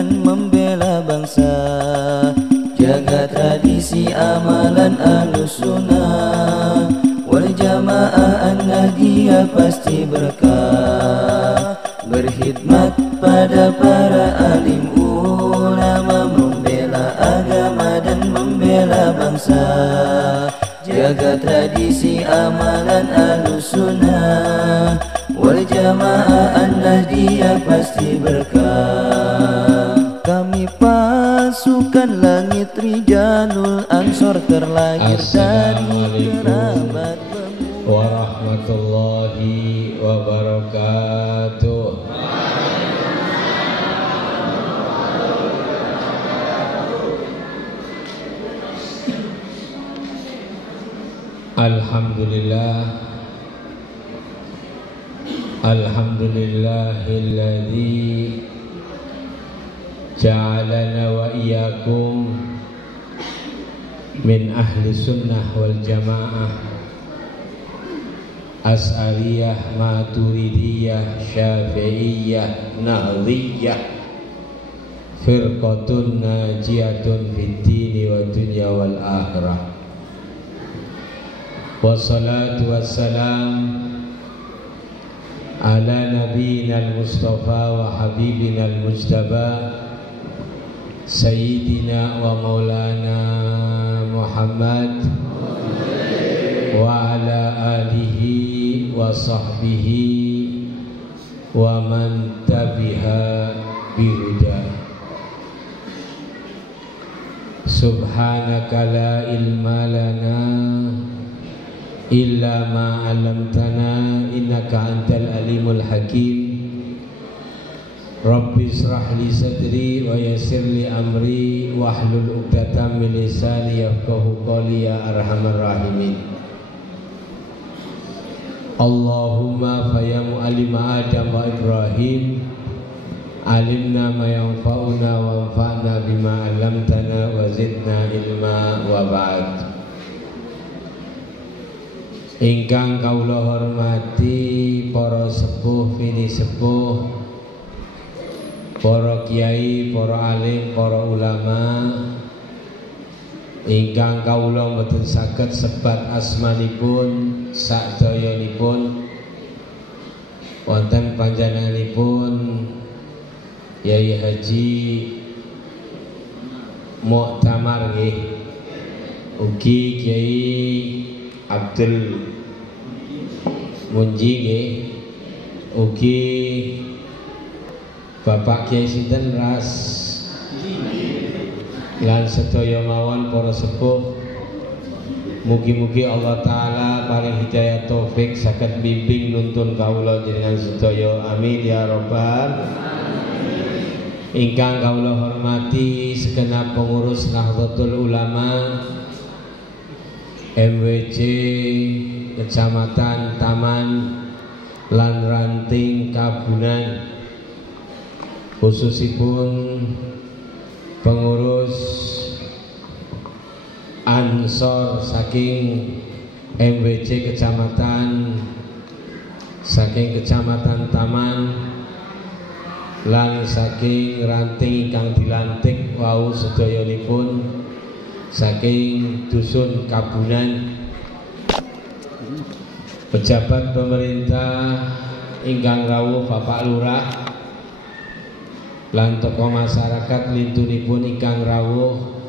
dan membela bangsa. Jaga tradisi amalan Ahlus Sunnah wal Jamaah An-Nahdiyah pasti berkah. Berkhidmat pada para alim ulama, membela agama dan membela bangsa. Jaga tradisi amalan Ahlus Sunnah wal Jamaah An-Nahdiyah pasti berkah. Kami pasukan langit Rijalul Ansor terlahir dari kerabat warahmatullahi wabarakatuh. Alhamdulillah, alhamdulillahilladzi ja'alana wa iyyakum min ahli sunnah wal jamaah as'ariyah, maturidiyah, syafi'iyah, nahdiyah, firqatun najiyatun fid dini wa dunya wal akhirah. Wassalatu wassalam ala nabiyyina al-mustafa wa habibina al-mujtaba sayyidina wa maulana Muhammad wa ala alihi wa sahbihi wa man tabiha bihuda. Subhanaka la ilma lana illa ma 'allamtana innaka antal alimul hakim. Rabbi israh li sadri wa yassir li amri wahlul 'uqdatam min lisani yafqahu qawli ya arhamar rahimin. Allahumma fa ya mu'allim Adam wa Ibrahim alimna ma yanfa'una wa anfa'na bima 'allamtana wa zidna ilma wa ba'd. Ingkang kawula hormati para sepuh fini sepuh, para kiai, para alim, para ulama, ingkang kawula mboten saged sebat asmanipun sakdayanipun, wonten panjenenganipun Yai Haji Muktamar nggih, ugi Kiai Abdul Munji nggih, ugi Bapak Kiai sinten Ras lan sedaya mawon para sepuh. Mugi-mugi Allah Ta'ala paring hidayah taufik saged bimbing nuntun kawula jenengan sedaya, amin ya rabbal alamin. Ingkang kawula hormati segenap pengurus Nahdlatul Ulama MWC Kecamatan Taman lan Ranting Kabunan, khususipun pengurus Ansor saking MWC Kecamatan Taman lan saking Ranting ingkang dilantik wau sedayanipun saking Dusun Kabunan, pejabat pemerintah ingkang rawuh Bapak Lurah lan tokoh masyarakat lintunipun ingkang rawuh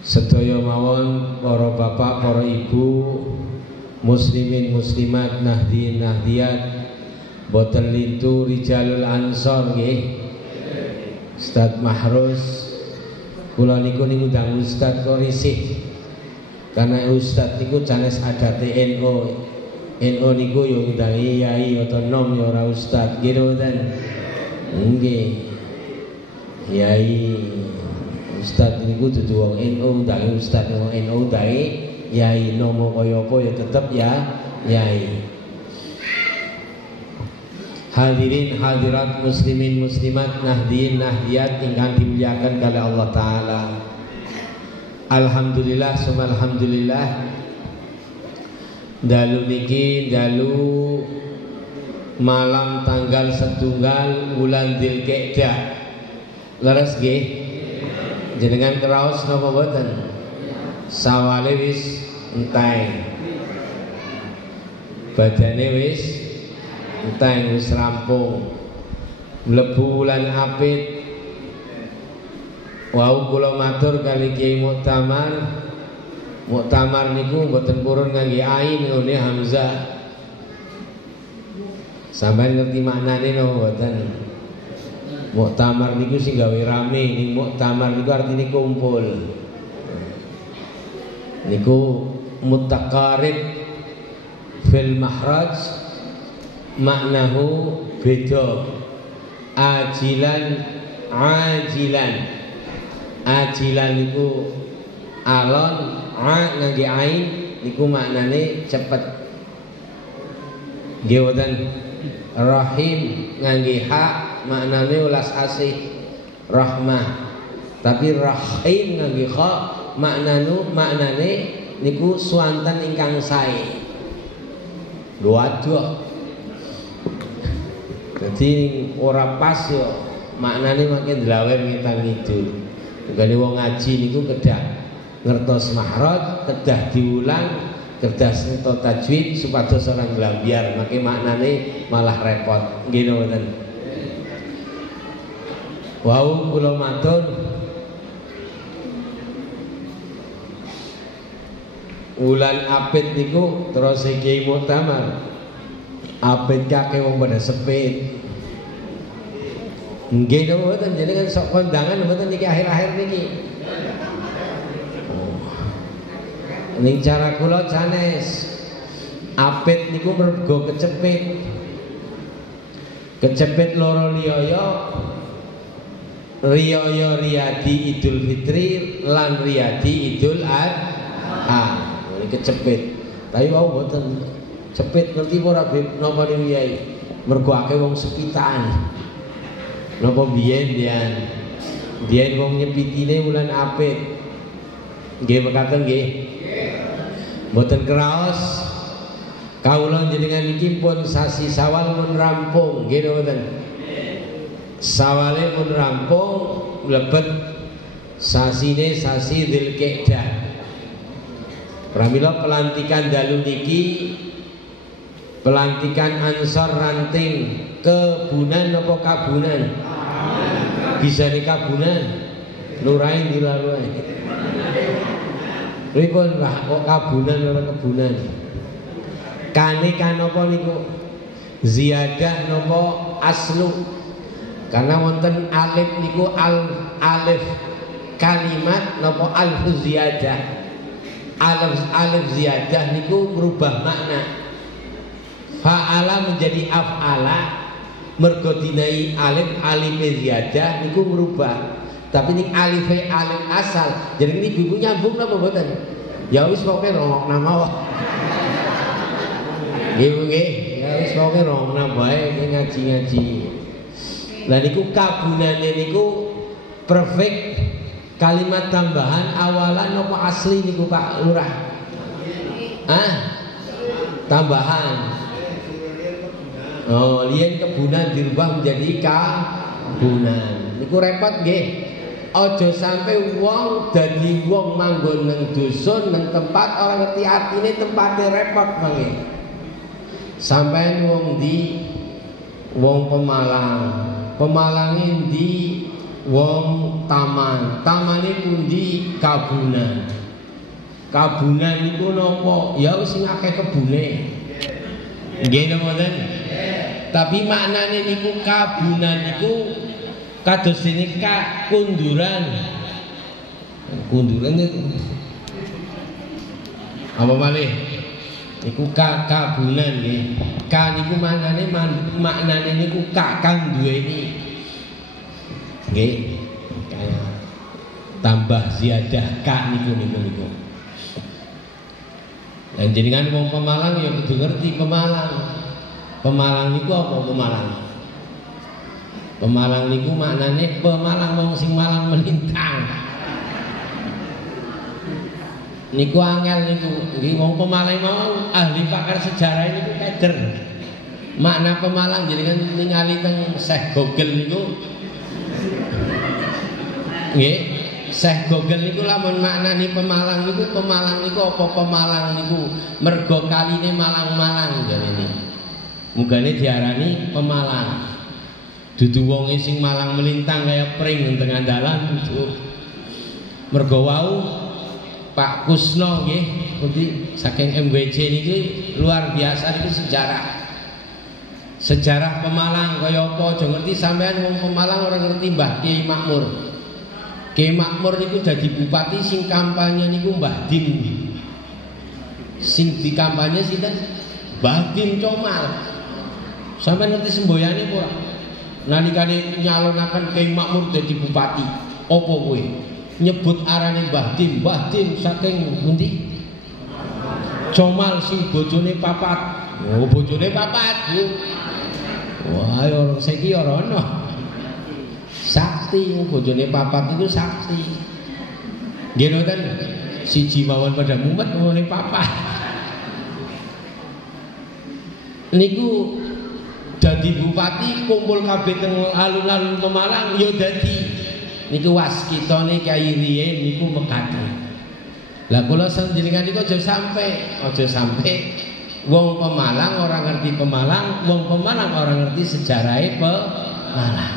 sedaya mawon, para bapak, para ibu, muslimin muslimat, nahdiyin nahdiyat, boten lintu Rijalul Ansor nggih. Ustaz Mahrus kula niku ngundang Ustaz kok risih, karena Ustaz niku sanes adate NU niku yo ngundangi yai otonom yo ora Ustaz nggih mboten nggih. Yai Ustaz niku dudu wong NU, ngundangi Ustaz wong NU ndake yai nomo kaya apa ya tetep ya yai. Hadirin hadirat muslimin muslimat, nahdiyin nahdiyat ingkang dimuliakan oleh Allah Ta'ala. Alhamdulillah summa alhamdulillah, dalu niki dalu malam tanggal 1 bulan Dzulqa'dah. Leres nggih? Jenengan kraos napa mboten? Sawale wis enteng. Badane wis enteng, wis rampung. Mlebu bulan Apit. Wau kula matur kali Kiai Muktamar. Muktamar niku mboten purun ngangge ain ngene hamzah. Sampeyan ngerti maknane napa mboten? Muktamar niku sing gawe rame, ning muktamar niku artine kumpul. Niku mutaqarrib fil mahraj maknahu beda. Ajilan ajilan. Ajilan niku alon, a ngangge ain niku maknane cepet. Nggih wonten. Rahim ngangge ha maknane ulas asih rahmah. Tapi rahim ngangge kha maknane niku swanten ingkang sae. Waduh. Jadi ora pas yo maknane makin dlawer ngitan ngidul. Gale wong ngaji niku kedah ngertos mahraj, kedah diulang, kedah sento tajwid supados ora nglambiar, make maknane malah repot. Nggih mboten. Wau kula matur wulan Apit niku terus Kiai Muktamar. Apit kakek wong pada sepit. Nggih napa mboten jenengan sok kondangan mboten niki akhir-akhir niki. Ning cara kula sanes Apit niku mergo kecepit. Kecepit loro riyaya. Riyaya riyadi Idul Fitri lan riyadi Idul Adha. Ini kecepit. Tapi wau mboten cepit ngerti ora Bib napa niku Yai? Mergo akeh wong sepitan. Napa biyen wong nyepitine wulan Apit. Nggih mekaten nggih. Mboten kraos kawula njenengan iki pun sasi Sawal mun rampung, nggih mboten. Sawale mun rampung mlebet sasine sasi Dzulqa'dah. Pramila pelantikan dalu niki pelantikan Ansor ranting kebunan apa kabunan? Bisa nih kabunan, nurain dilaluan. Ripun lah kok kabunan ora kebunan. Kane kan apa niku? Ziyadah napa aslu? Karena wonten alif niku alif kalimat napa alfu ziyadah. Alif ziyadah niku merubah makna. Fa'ala menjadi af'ala. Mergo dinai alif ziyadah niku merubah. Tapi ning alif asal. Jadi ini buku nyambung napa mboten? Ya wis pokoke rongokna mawon. Nggih, ya wis pokoke rongokna bae ngaji-ngaji. Lah niku kabunane niku perfect kalimat tambahan awalan napa asli niku Pak Lurah? Tambahan. Oh, liyen kebunan dirubah menjadi kabunan. Niku repot nggih. Aja sampai wong dadi wong manggon nang dusun nang tempat ora ngerti artine tempate repot mangke. Sampeyan wong ndi? Wong Pemalang. Pemalange ndi? Wong Taman. Tamane pundi? Kabunan. Kabunan niku napa? Ya sing akeh kebune. Nggih mboten? Tapi maknane niku kabunan niku kados dene kunduran. Kunduran niku apa malih? Niku kabunan nggih. Ka niku maknane niku kang duweni. Nggih. Kaya tambah ziyadah ka niku. Dan jenengan wong Pemalang ya kudu ngerti Pemalang. Pemalang niku apa Pemalang? Pemalang niku maknane pemalang wong sing malang melintang. Niku angel niku. Nggih wong Pemalang mau ahli pakar sejarah niku keder. Makna Pemalang jadi kan ningali teng Syekh Google niku. Nggih, Syekh Google niku lamun maknani Pemalang niku apa Pemalang niku mergo kaline Malang-Malang jarene. Mugane diarani Pemalang. Dudu wonge sing malang melintang kaya pring tengah dalan itu. Mergo wau Pak Kusno nggih, pundi saking MWJ niki luar biasa niku sejarah. Sejarah Pemalang kaya apa aja ngerti sampean wong Pemalang ora ngerti Mbah Kiai Makmur. Kiai Makmur niku dadi bupati sing kampanye niku Mbah Dim. Sing di kampanye sinten? Mbah Dim Comal. Sampeyan ngerti semboyane apa ora? Nalikane nyalonaken Kiai Makmur dadi bupati, apa kowe? Nyebut arane Mbah Dim saking pundi? Comal sing bojone papat. Oh, bojone papat, Bu. Wah, orang saiki ora ono. Sakti bojone papat itu sakti. Nggih ngoten. Siji mawon pada mumet ngene papat. Niku dadi bupati kumpul kabeh teng alun-alun Pemalang ya dadi niku waskitane Kyai Riyen niku mekaten. Lah kula senjenengan niku aja sampe wong Pemalang orang ngerti Pemalang, wong Pemalang orang ngerti sejarahnya Pemalang.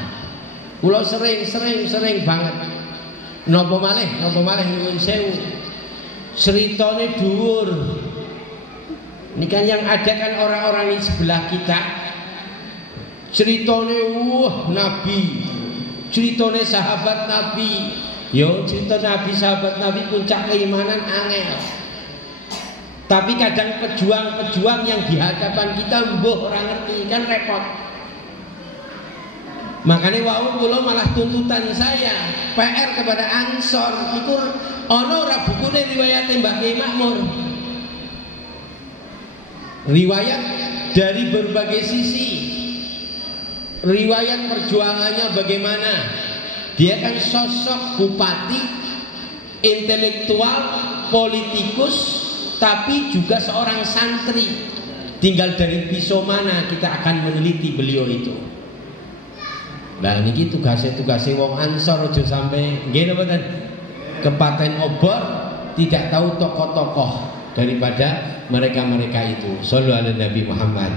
Kula sering banget. Napa malih nyuwun sewu. Ceritane dhuwur. Ini kan yang ada kan orang-orang di sebelah kita. Ceritane Nabi. Ceritane sahabat Nabi. Yo cerita Nabi sahabat Nabi puncak keimanan angel. Tapi kadang pejuang-pejuang yang di hadapan kita mbuh orang ngerti kan repot. Makanya wau kula malah tuntutan saya PR kepada Ansor itu ana ora bukune riwayat Mbah Kiai Makmur. Riwayat dari berbagai sisi. Riwayat perjuangannya bagaimana? Dia kan sosok bupati, intelektual, politikus, tapi juga seorang santri. Tinggal dari pisau mana kita akan meneliti beliau itu. Nah niki tugasnya wong Ansor aja sampai nggih napa ten kepaten obor tidak tahu tokoh-tokoh daripada mereka itu. Shallallahu alaihi Nabi Muhammad.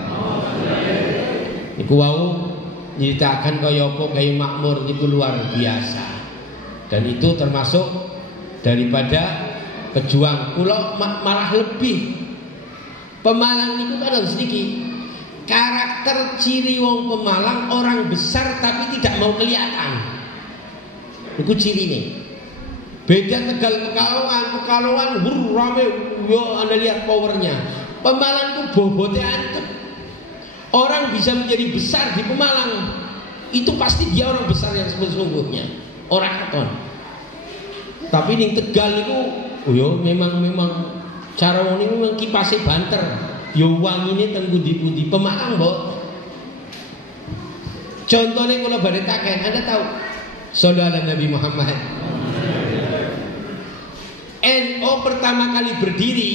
Iku wau nyeritakan kaya apa Kiai Makmur itu luar biasa. Dan itu termasuk daripada pejuang kula malah lebih. Pemalang niku kan sedikit karakter ciri wong Pemalang orang besar tapi tidak mau kelihatan. Iku cirine. Beda Tegal Pekalongan rame yo Anda lihat powernya. Pemalang itu bobote antep. Orang bisa menjadi besar di Pemalang itu pasti dia orang besar yang sesungguhnya, orang katon. Tapi di Tegal itu yo memang cara wong niku memang kipase banter. Yo wangine teng pundi-pundi Pemalang, Mbok. Contohnya kalau badhe taken, Anda tahu Sallallahu Nabi Muhammad. NU pertama kali berdiri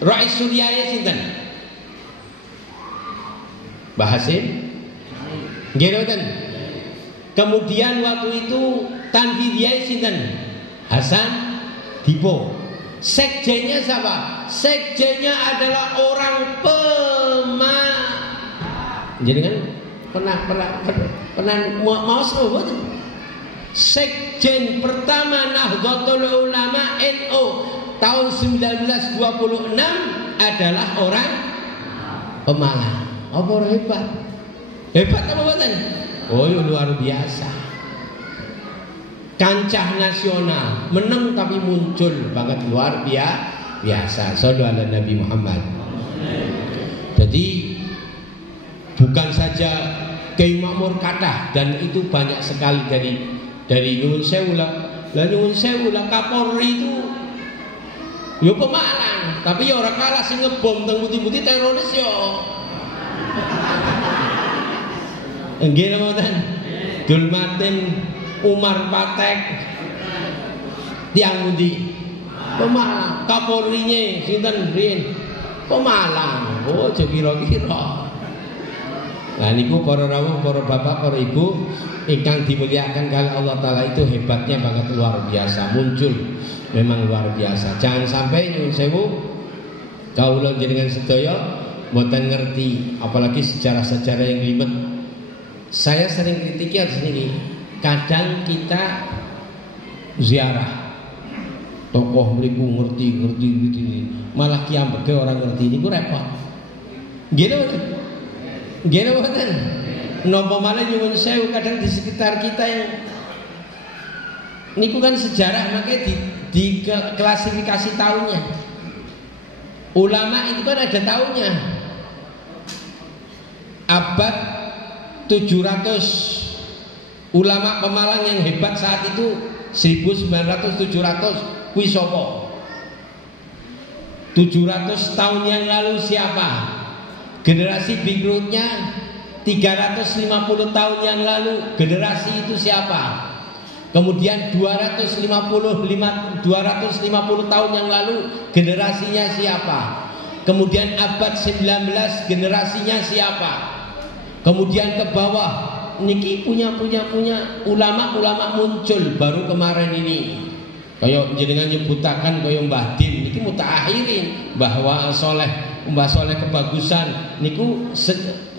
Rais Suryaya sinten? Mbah Hasim. Nggih ngoten. Kemudian waktu itu Tanfidiyah sinten? Hasan Dipo. Sekjennya siapa? Sekjennya adalah orang Pemalang. Jadi kan pernah mau sebut Sekjen pertama Nahdlatul Ulama NU tahun 1926 adalah orang Pemalang. Apa orang hebat? Hebat apa buatan? Oh ya luar biasa. Kancah nasional menang tapi muncul banget luar biasa. Sallallahu alaihi Nabi Muhammad. Jadi bukan saja Kiai Makmur kathah dan itu banyak sekali dari Nyuwun Sewu lah. Nyuwun Sewu lah Kapolri itu yo Pemalang, tapi ya ora kalah sing ngebom teng putih-putih teroris yo. Nggih ngoten. Dul Matin Umar Patek tiang pundi? Pemalang. Kapolrinya sinten riyen? Pemalang. Oh, aja kira-kira. Nah niku para rawuh, para bapak, para ibu ingkang dimuliakan kali Allah Ta'ala, itu hebatnya banget, luar biasa, muncul memang luar biasa. Jangan sampai nyuwun sewu kawula jenengan sedaya mboten ngerti apalagi sejarah-sejarah yang ribet. Saya sering kritiki harus ini, kadang kita ziarah tokoh mriku ngerti malah kiambeke orang ngerti, niku repot. Nggih mboten? Nggih mboten? Napa malah nyuwun sewu kadang di sekitar kita yang niku kan sejarah, makanya di klasifikasi tahunnya. Ulama itu kan ada tahunnya. Abad 700 ulama Pemalang yang hebat saat itu 1900-700 kuwi sapa? 700 tahun yang lalu siapa? Generasi berikutnya 350 tahun yang lalu generasi itu siapa? Kemudian 250 tahun yang lalu generasinya siapa? Kemudian abad 19 generasinya siapa? Kemudian ke bawah niki punya ulama muncul baru kemarin ini. Kayak jenengan nyebutakan kayak Mbah Din niki mutaakhirin, Mbah Soleh kebagusan niku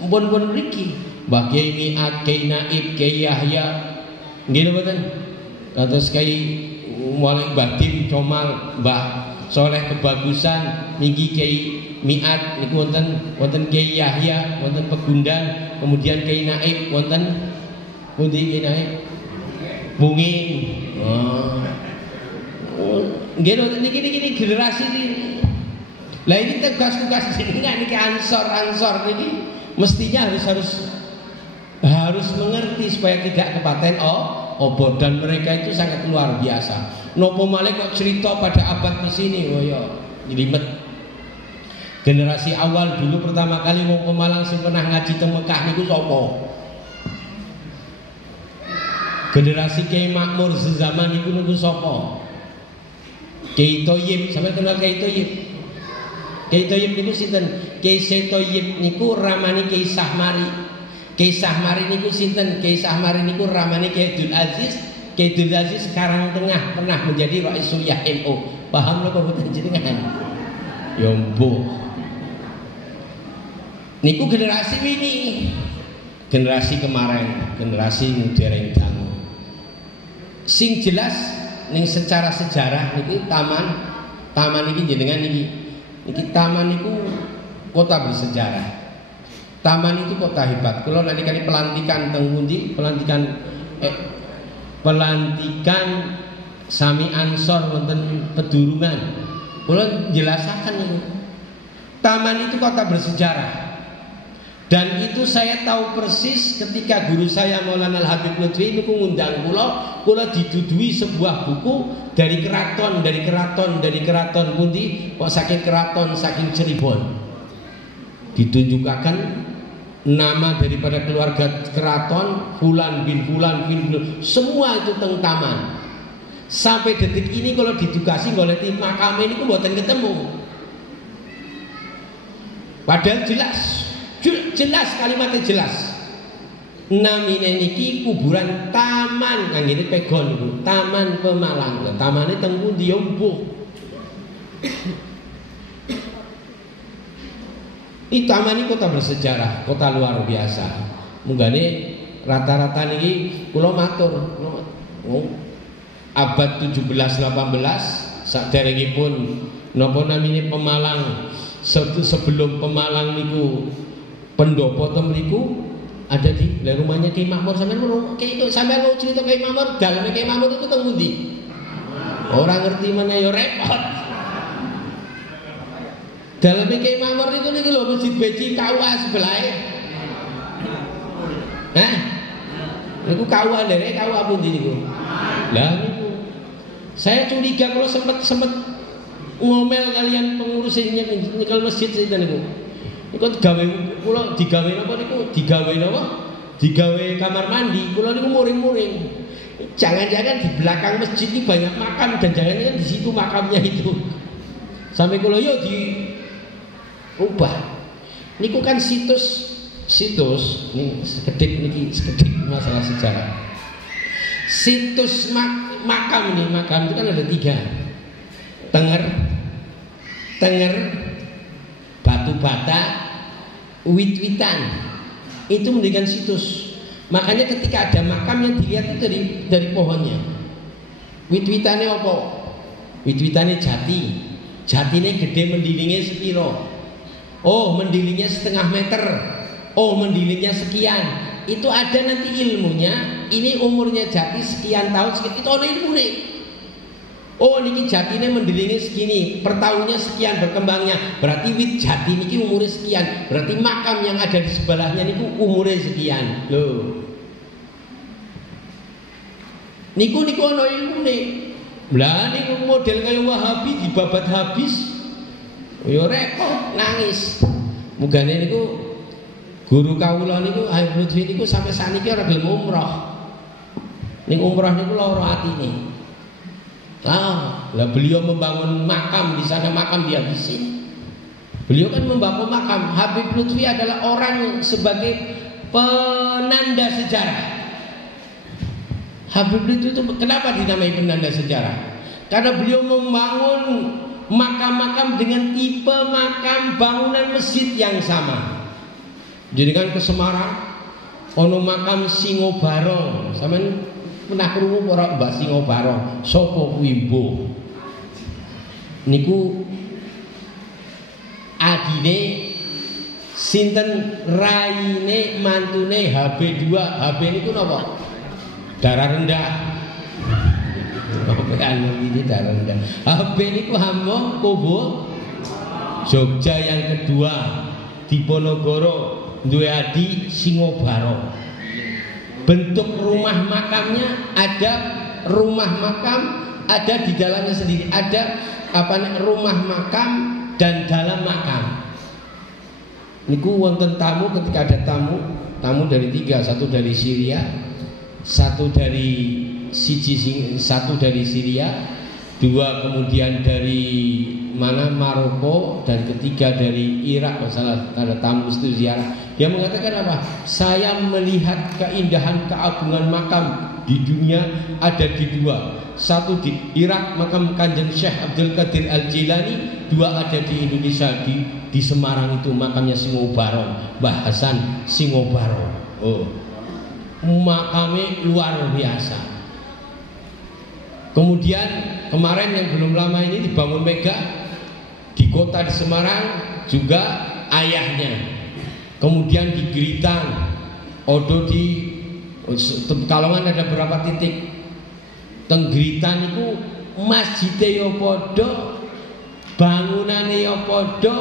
pun mriki. Mbah Kiai Mi'at, Kiai Naib, Kiai Yahya. Nggih mboten? Kados Kiai mulai Mbah Din Comal, Mbah Soleh kebagusan niki Kiai Mi'at niku wonten Kiai Yahya, wonten Pegundan, kemudian Kiai Naib wonten pundi Kiai Naib? Bungin. Nggih niki generasi ini. Lah ini tugas-tugas jenengan niki ansor niki mestinya harus mengerti supaya tidak kepaten obor, dan mereka itu sangat luar biasa. Nopo malih kok cerita pada abad di sini, ya jelimet. Generasi awal dulu pertama kali mau Pemalang sing pernah ngaji teng Mekah niku sapa? Generasi Kiai Makmur sezaman niku sapa? Kiai Thayyib, sampeyan kenal Kiai Thayyib? Kiai Thayyib niku sinten? Kiai Thayyib niku ramane Kiai Sahmari. Kiai Sahmari niku sinten? Kiai Sahmari niku ramane Kiai Abdul Aziz. Kiai Abdul Aziz sekarang tengah pernah menjadi Raisuliyah NU. Paham lho kok boten jenengan? Ya mbuh. Niku generasi ini, generasi kemarin, generasi dereng dangu. Sing jelas ning secara sejarah niki taman niki jenengan niki taman niku kota bersejarah. Taman itu kota hebat. Kalau nanti kali pelantikan teng pundi, pelantikan Sami Ansor wonten Pedurungan. Kalau jelasaken niku. Taman itu kota bersejarah. Dan itu saya tahu persis ketika guru saya Maulana Al-Habib Lutfi niku ngundang kula didudui sebuah buku dari keraton pundi, kok saking keraton saking Cirebon. Ditunjukkan nama daripada keluarga keraton Fulan bin Fulan, semua itu teng taman. Sampai detik ini kalau ditugasi golek makam ini ku mboten ketemu. Padahal jelas kalimatnya jelas. Namine niki kuburan taman kanggene pegon niku, Taman Pemalang. Tamane teng pundi ya mbuh. Ini taman ini kota bersejarah, kota luar biasa. Munggane rata-rata niki kula matur, abad 17-18 saderengipun napa namine Pemalang, sebelum Pemalang niku pendopo temriku ada di rumahnya Kiai Makmur. Sampeyan mau cerita Kiai Makmur, daleme Kiai Makmur itu teng pundi? Orang ngerti mana ya repot. Daleme Kiai Makmur itu niki lho Masjid Beci KUA sebelah. Niku KUA ndere KUA pundi niku? Lah niku. Saya curiga kalau sempat ngomel kalian pengurus ini nyekel masjid sinten niku. Niku digawe napa niku? Digawe kamar mandi. Kula niku muring-muring. Jangan-jangan di belakang masjid ini banyak makam dan jangan-jangan di situ makamnya itu. Sampai kula yo diubah. Niku kan situs situs ini sekedik masalah sejarah. Situs makam itu kan ada 3. Tenger, batu bata, wit-witan. Itu menjadikan situs. Makanya ketika ada makam yang dilihat itu dari pohonnya. Wit-witannya apa? Wit-witannya jati. Jatine gede, mendilingnya sepiro. Oh, mendilingnya 0,5 meter. Oh, mendilingnya sekian. Itu ada nanti ilmunya. Ini umurnya jati sekian tahun, sekian. Itu ada ilmunya. Oh, niki jatine mendilingnya segini, per tahunnya sekian berkembangnya. Berarti wit jati niki umurnya sekian. Berarti makam yang ada di sebelahnya niku umurnya sekian. Loh. Niku ana ilmune. Lah niku model kaya Wahabi dibabat habis. Ya repot, nangis. Mugane niku guru kawula niku Habib Lutfi niku sampai saniki ora gelem umroh. Ning umroh niku lara atine. Lah beliau membangun makam di sana, makam dihabisin. Beliau kan membangun makam. Habib Lutfi adalah orang sebagai penanda sejarah. Habib Lutfi itu kenapa dinamai penanda sejarah? Karena beliau membangun makam-makam dengan tipe makam bangunan masjid yang sama. Jadi kan ke Semarang ono makam Singobarong, sampean pernah krungu ora Mbak Singobarong? Sapa kuwi mbuh? Niku adine sinten raine mantune HB2. HB niku napa? Darah rendah. Sampeyan ini darah rendah. HB niku Hamong Kubo Jogja yang kedua. Diponegoro duwe adi Singobarong. Bentuk rumah makamnya ada rumah makam, ada di dalamnya sendiri, ada rumah makam dan dalam makam. Niku wonten tamu, ketika ada tamu dari 3, satu dari Syria, satu dari Syria, 2 kemudian dari Maroko, dan ketiga dari Irak. Masalah ada tamu itu ziarah. Dia mengatakan apa? Saya melihat keindahan keagungan makam di dunia ada di 2. Satu di Irak, makam Kanjeng Syekh Abdul Qadir Al-Jilani. 2 ada di Indonesia, di Semarang itu makamnya Singobarong, Mbah Hasan Singobarong. Oh, makamnya luar biasa. Kemudian kemarin yang belum lama ini dibangun mega di kota di Semarang juga ayahnya. Kemudian di Gritang, Odo di Pekalongan ada berapa titik. Teng Gritang itu masjidnya yo podo, bangunannya yo podo,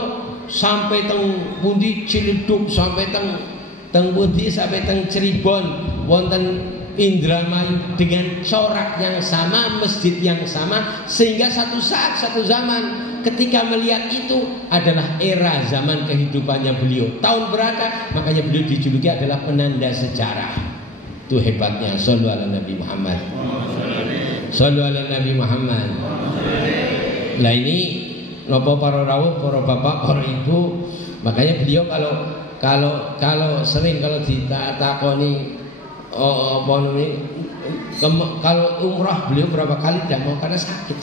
sampai teng pundi Ciledug, sampai teng pundi sampai teng Cirebon, wonten Indramayu dengan corak yang sama, masjid yang sama, sehingga satu saat satu zaman ketika melihat itu adalah era zaman kehidupannya beliau. Tahun berapa? Makanya beliau dijuluki adalah penanda sejarah. Itu hebatnya. Shallu ala Nabi Muhammad. Shallu ala Nabi Muhammad. Nah ini nopo para rawuh, para bapak, para ibu. Makanya beliau kalau sering kalau ditakoni kalau umrah beliau berapa kali tidak mau karena sakit.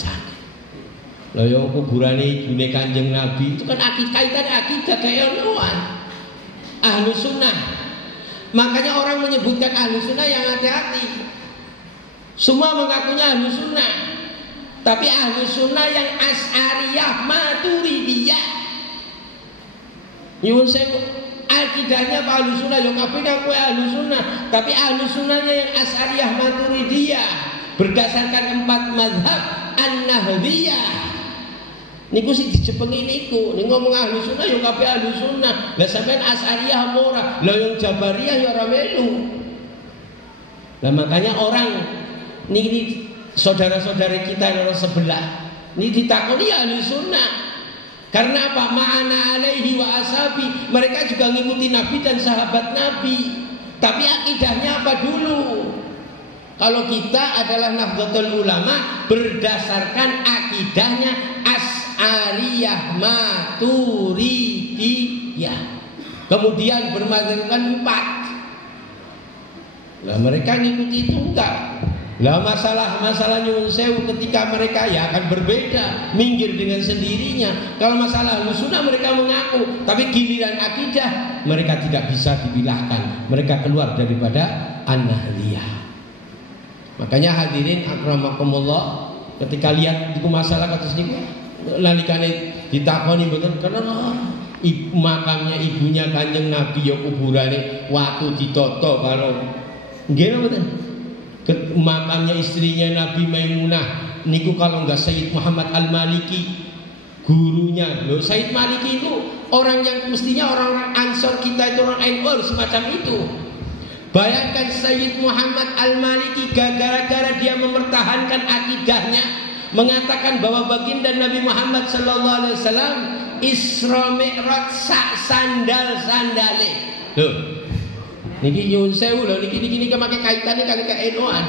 Lah yang kuburane ibune Kanjeng Nabi itu kan akidah kayak nuan Ahlus Sunnah. Makanya orang menyebutkan Ahlus Sunnah yang hati-hati. Semua mengakunya Ahlus Sunnah, tapi Ahlus Sunnah yang Asy'ariyah Maturidiyah. Nyuwun sewu, akidahnya Pak Ahlus Sunnah yo kabeh ngaku Ahlus Sunnah, tapi Ahlus Sunnahnya yang Asy'ariyah Maturidiyah berdasarkan 4 mazhab An-Nahdiyah. Niku sing dijepengi niku, ning ngomong Ahlus Sunnah yo kabeh Ahlus Sunnah. Lah sampean Asy'ariyah apa ora? Lah yang Jabariyah yo ora melu. Lah makanya orang niki saudara-saudara kita yang orang sebelah niki ditakoni Ahlus Sunnah. Karena apa? Ma'ana alaihi wa ashabi. Mereka juga ngikuti Nabi dan sahabat Nabi. Tapi akidahnya apa dulu? Kalau kita adalah Nahdlatul Ulama berdasarkan akidahnya Asy'ariyah Maturidiyah. kemudian bermadzhabkan 4. Lah mereka ngikuti itu enggak. Lah masalah nyuwun sewu ketika mereka ya akan berbeda, minggir dengan sendirinya. Kalau masalah Ahlussunnah mereka mengaku, tapi giliran akidah mereka tidak bisa dibilahkan. Mereka keluar daripada An-Nahdliyah. Makanya hadirin akramakumullah, ketika lihat itu masalah kados niku nalikane ditakoni mboten kenapa makamnya ibunya Kanjeng Nabi ya kuburane waktu ditoto karo nggih mboten. Makamnya istrinya Nabi Maimunah niku kalau enggak Sayyid Muhammad Al-Maliki gurunya. Loh, Sayyid Maliki itu orang yang mestinya orang-orang Ansor kita itu orang NU semacam itu. Bayangkan Sayyid Muhammad Al-Maliki gara-gara dia mempertahankan akidahnya, mengatakan bahwa baginda Nabi Muhammad sallallahu alaihi wasallam Isra Mi'raj sak sandal-sandale. Loh, niki nyuwun sewu lho, niki make kaitane kali NU-an.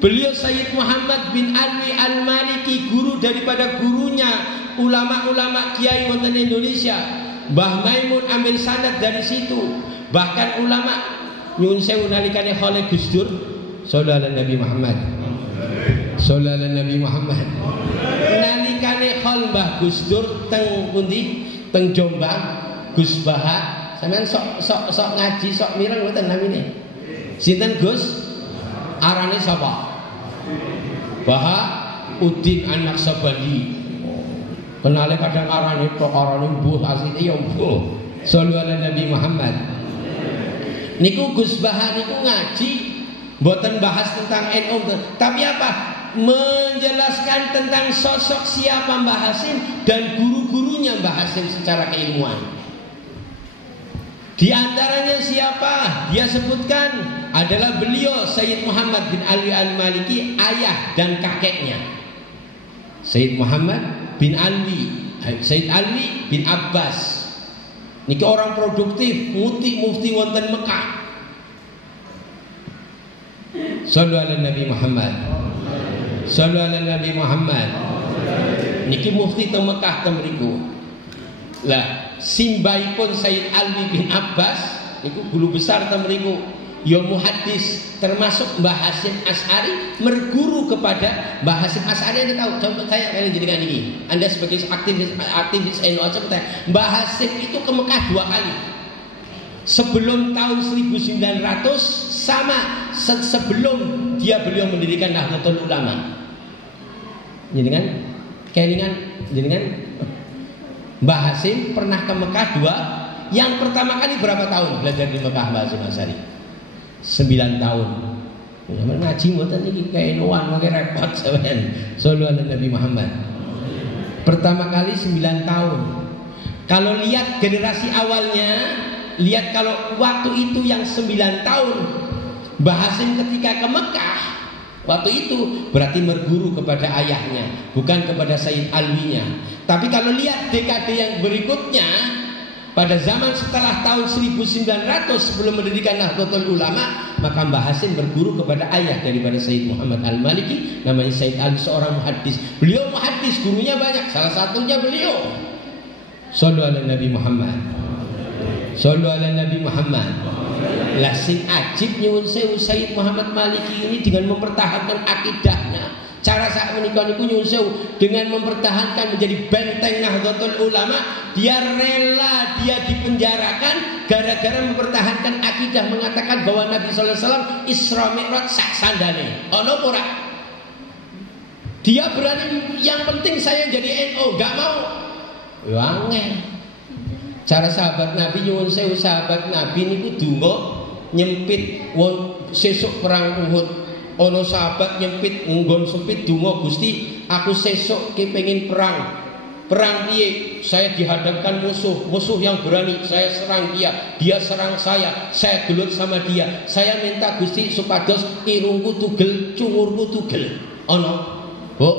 Beliau Sayyid Muhammad bin Alwi Al-Maliki, guru daripada gurunya ulama-ulama kiai wonten Indonesia. Mbah Maimun ambil sanad dari situ. Bahkan ulama nyuwun sewu nalikane khole Gus Dur sallallahu alaihi Nabi Muhammad. Sallallahu alaihi Nabi Muhammad. Nalikane khol Mbah Gus Dur teng pundi? Teng Jombang, Gus Baha. Sampeyan sok ngaji, sok mireng mboten namine. Sinten Gus? Arane sapa? Baha Udin Anak Sabandi. Kenale kadang arane tok, arane mbuh asline ya mbuh. Sallallahu alaihi Nabi Muhammad. Niku Gus Baha niku ngaji mboten bahas tentang NU, tapi apa? Menjelaskan tentang sosok siapa Mbah Hasim dan guru-gurunya Mbah Hasim secara keilmuan. Di antaranya siapa? Dia sebutkan adalah beliau Sayyid Muhammad bin Alwi Al-Maliki, ayah dan kakeknya. Sayyid Muhammad bin Alwi, Sayyid Alwi bin Abbas. Niki orang produktif, mufti wonten Mekah. Sallallahu alaihi Nabi Muhammad. Sallallahu alaihi Nabi Muhammad. Niki mufti teng Mekah teng mriku. Lah simbaipun Sayyid Alwi bin Abbas niku guru besar teng mriku, ya muhaddis, termasuk Mbah Hasyim Asy'ari, merguru kepada Mbah Hasyim Asy'ari. Anda tahu, contoh saya kalian jadikan ini. Anda sebagai aktivis NU saya, Mbah Hasyim itu ke Mekah 2 kali. Sebelum tahun 1900 sama sebelum beliau mendirikan Nahdlatul Ulama. Jadikan kelingan Mbah Hasyim pernah ke Mekah 2. Yang pertama kali berapa tahun belajar di Mekah Mbah Hasyim Asy'ari? 9 tahun. Ngaji mboten iki kaenuan mangke repot sampean. Sallallahu alaihi Nabi Muhammad. Pertama kali 9 tahun. Kalau lihat generasi awalnya, lihat kalau waktu itu yang 9 tahun Mbah Hasyim ketika ke Mekah, waktu itu berarti merguru kepada ayahnya, bukan kepada Sayyid Alwinya. Tapi kalau lihat dekade yang berikutnya, pada zaman setelah tahun 1900 sebelum mendirikan Nahdlatul Ulama, maka Mbah Hasyim berguru kepada ayah daripada Sayyid Muhammad Al-Maliki, namanya Sayyid Alwi, seorang muhaddis. Beliau muhaddis, gurunya banyak, salah satunya beliau. Sallallahu alaihi Nabi Muhammad. Sallallahu alaihi Nabi Muhammad. Lah sing ajib nyuwun sewu Sayyid Muhammad Maliki ini dengan mempertahankan akidahnya. Cara sak menika niku nyuwun sewu, dengan mempertahankan menjadi benteng Nahdlatul Ulama, dia rela dia dipenjarakan gara-gara mempertahankan akidah, mengatakan bahwa Nabi sallallahu alaihi wasallam Isra Mi'raj sak sandale. Ono ora? Dia berani, yang penting saya jadi NU, enggak mau. Yo angel. Cara sahabat Nabi nyuwun sewu, sahabat Nabi niku donga nyempit wong sesuk perang Uhud. Ono sahabat nyempit nggon sempit donga, Gusti aku sesuk kepengin perang. Perang piye? Saya dihadapkan musuh yang berani, saya serang dia serang saya gelut sama dia. Saya minta Gusti supados irungku tugel, cungurku tugel. Ono? Bo.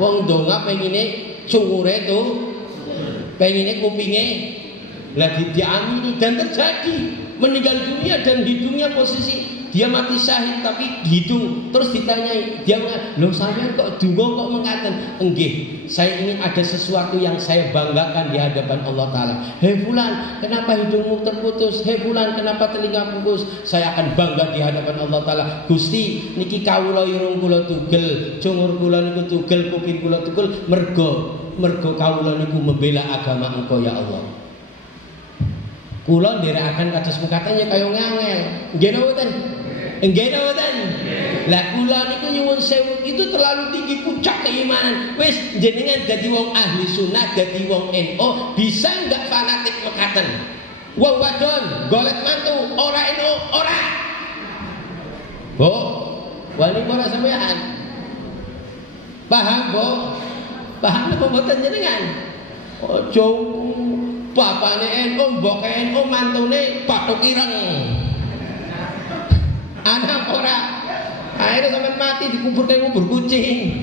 Wong donga pengine cungure tuh, pengine kupinge. Lah diamini dan terjadi, meninggal dunia dan hidungnya posisi dia mati syahid tapi hidung. Terus ditanyai, dia mengatakan, loh sampean kok donga kok mengatakan, enggih, saya ingin ada sesuatu yang saya banggakan di hadapan Allah Ta'ala. Hei fulan, kenapa hidungmu terputus? Hei fulan, kenapa telinga putus? Saya akan bangga di hadapan Allah Ta'ala. Gusti, niki kawula irung kula tugel, cungur kula niku tugel, kuping kula tugel, mergo kawula niku membela agama Engkau ya Allah. Kula nderekaken kados mekaten ya kaya ngangel. Nggih napa mboten? Nggih napa mboten? Lah kula niku nyuwun sewu itu terlalu tinggi puncak keimanan. Wis jenengan dadi wong ahli sunnah, dadi wong NU, bisa enggak fanatik mekaten? Wong wadon golek mantu ora NU, ora. Bu, wali ora sampean. Paham, Bu? Paham apa mboten jenengan? Ojo bapakne NU, mboke NU, mantune bathuk ireng. Anak ora. Akhirnya sampai mati dikubur kayak kubur kucing.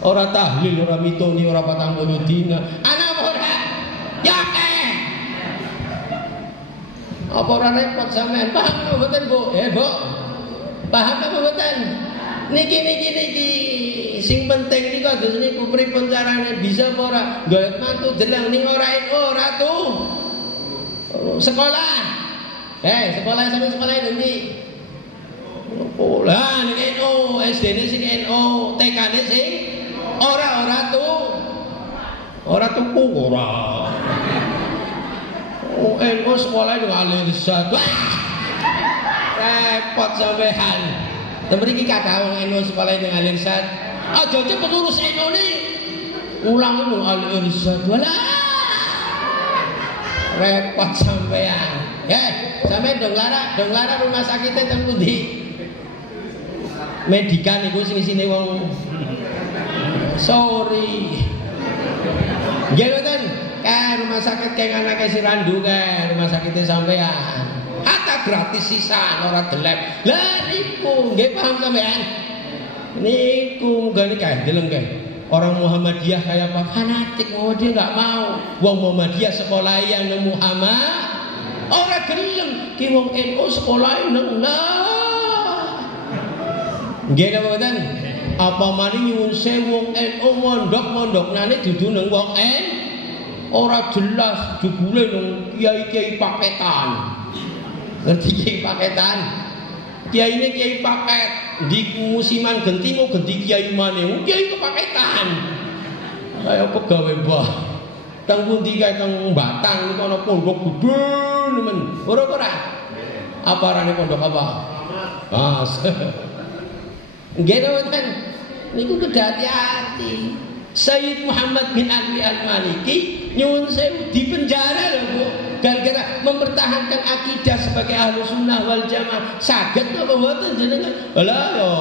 Ora tahlil, ora mitoni, ora patang puluh dina. Anak ora. Ya apa ora repot sampean? Paham apa mboten, Bu? Bu. Paham apa mboten? Niki sing penting niku ados niku pripun carane bisa apa ora golek mantu deleng ning ora tuh. Sekolah. Sekolah sampe sekolah nanti. Lah niki NU, SD-ne sing NU, TK-ne sing ora tuh. Ora tuku ora. NU sekolah yo alirsat. Repot sampean. Mriki kathah wong NU sekolah ning alirsat. Aja pengurus NU ni ulang ning alirsat. Walah. Repot sampean. Sampeyan dong lara rumah sakitnya teng pundi? Medikan iku sing isine wong sorry. Nggih mboten? Rumah sakit keng anake si Randu rumah sakitnya sampean. Hatta gratis sisan ora delep. Lah niku nggih paham sampean? Niku gani kae deleng kae. Orang Muhammadiyah kayak apa? Fanatik, dia enggak mau. Wong Muhammadiyah sekolah yang Muhammad ora gelem ki wong NU sekolah nang nggih napa mboten? Apa maning nyuwun sewu wong NU mondok-mondokane dudu nang wong ora jelas jebule nang kiai-kiai paketan. Ngerti kiai paketan? Kiai ini kiai paket di musiman genti mau genti kiai maneh. Kiai kepaketan. Kaya pegawe mbah. Tang pundi kae tang Batang niku ana pondok gedhe nemen. Ora. Apa arane pondok apa? Nggih mboten. Niku kudu hati-hati. Sayyid Muhammad bin Ali Al-Maliki nyuwun sewu di penjara lho Bu. Gara-gara mempertahankan akidah sebagai ahlu sunnah wal jamaah. Saged apa mboten jenengan? Lah yo.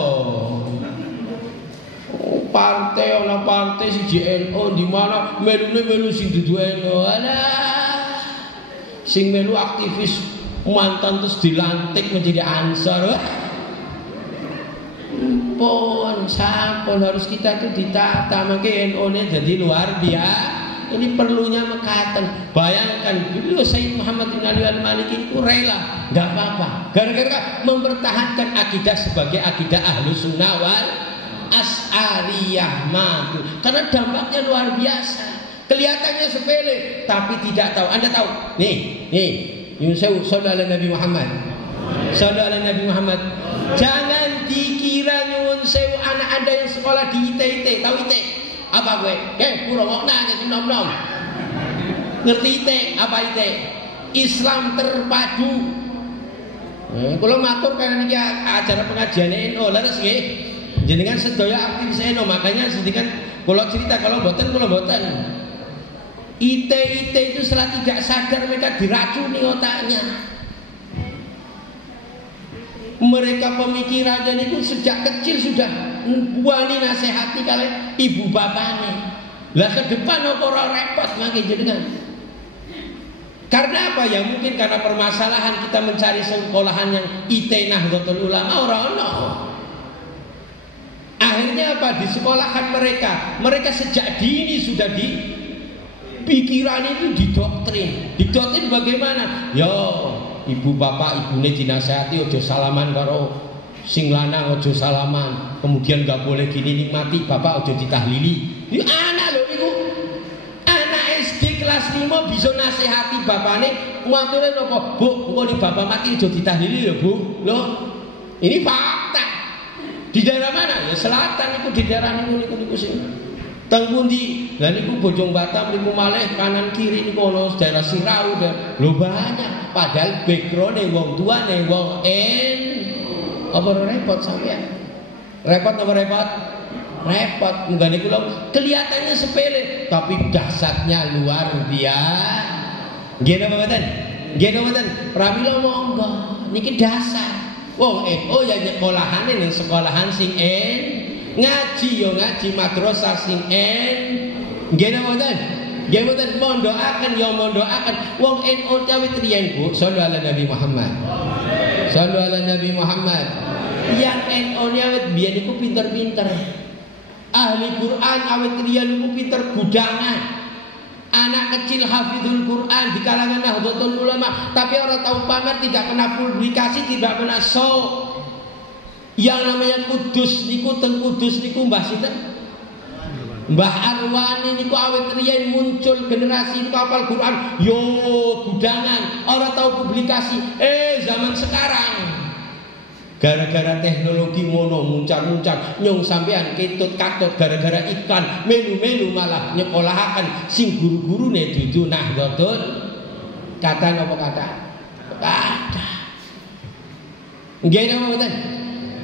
Partai siji NU di mana melu sing dudu NU. Alah. Sing melu aktivis mantan terus dilantik menjadi Ansar. Sampun harus kita tuh ditata, makanya NU-nya jadi luar biasa. Ini perlunya mekaten. Bayangkan dulu Sayyid Muhammad bin Ali Al-Maliki itu rela, nggak apa-apa, gara-gara mempertahankan akidah sebagai akidah ahlu sunnah wal as'ariyah madu. Karena dampaknya luar biasa. Kelihatannya sepele, tapi tidak tahu. Anda tahu? Nih, Yunus saudara Nabi Muhammad. Saudara Nabi Muhammad. Jangan dikira nyuwun sewu anak Anda yang sekolah di IT. Tahu IT? Apa gue? Pura wokna ke nom-nom. Ngerti IT? Apa IT? Islam terpadu. Kalau matur karena ini acara pengajian NU leres nggih. Jenengan sedaya aktif NU, makanya sedikit kalau cerita kalau boten. IT itu setelah tidak sadar mereka diracuni otaknya. Mereka pemikirannya itu sejak kecil sudah wani nasihati kalian ibu bapaknya. Lah ke depan apa ora repot mangke jenengan. Karena apa ya? Mungkin karena permasalahan kita mencari sekolahan yang IT Nahdlatul Ulama ora ono. Akhirnya apa? Di sekolahan mereka sejak dini sudah pikiran itu didoktrin. Didoktrin bagaimana? ibu bapak ibune dinasehati ojo salaman karo sing lanang, ojo salaman. Kemudian gak boleh gini nikmati, bapak ojo ditahlili. Ini anak lho niku. Anak SD kelas 5 bisa nasihati bapakne, mature napa? Bu, engko bapak mati ojo ditahlili lho, Bu. Loh, ini fakta. Di daerah mana? Ya selatan niku, di daerah niku sing teng pundi? Lah niku Bojong Batam niku malih kanan kiri niku ono daerah Sirau lho banyak. Padahal background wong tuane wong apa repot sampean? Repot apa repot? Repot. Enggak niku lho kelihatannya sepele tapi dahsyatnya luar biasa. Nggih napa mboten? Nggih napa mboten? Pramila monggo niki dasar. Wong ya nyekolahane ning sekolahan sing ngaji yo ngaji madrasah sing nggih napa mboten? Nggih mboten mondokaken yo mondokaken wong awit riyen Bu sallallahu alaihi Nabi Muhammad. Sallallahu alaihi Nabi Muhammad. Yang NU awit biyen niku pinter-pinter. Ahli Quran awit riyen niku pinter gudangan. Anak kecil hafizul Quran di kalangan Nahdlatul Ulama, tapi orang tahu pamer, tidak pernah publikasi, tidak pernah show. Yang namanya Kudus niku teng Kudus niku Mbah sinten? Mbah Arwani niku awet riyen muncul generasi niku hafal Quran, yo gudangan, orang tahu publikasi. Zaman sekarang gara-gara teknologi mono muncar-muncar nyong sampean ketut-katut gara-gara iklan melu-melu malah nyekolahaken sing guru-gurune dudu Nahdlatul kata napa kata? Kata. Nggih napa mboten?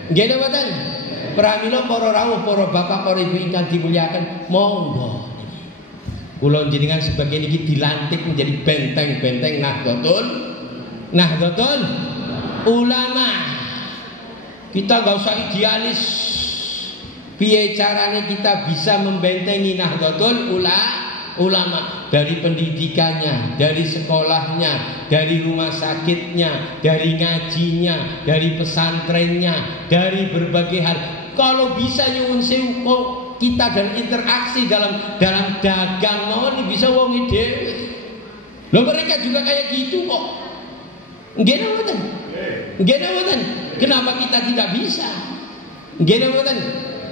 Nggih napa mboten? Pramila para rawuh, para bapak, para ibu ingkang dimulyakaken, monggo kula jenengan sebagai niki dilantik menjadi benteng-benteng Nahdlatul Ulama. Kita gak usah idealis. Piye carane kita bisa membentengi Nahdlatul Ulama? Dari pendidikannya, dari sekolahnya, dari rumah sakitnya, dari ngajinya, dari pesantrennya, dari berbagai hal. Kalau bisa nyuwun sewu kita dan interaksi dalam dagang mawon bisa wong dhewe. Loh mereka juga kayak gitu kok. Nggih mboten? Nggih mboten? Kenapa kita tidak bisa? Nggih mboten?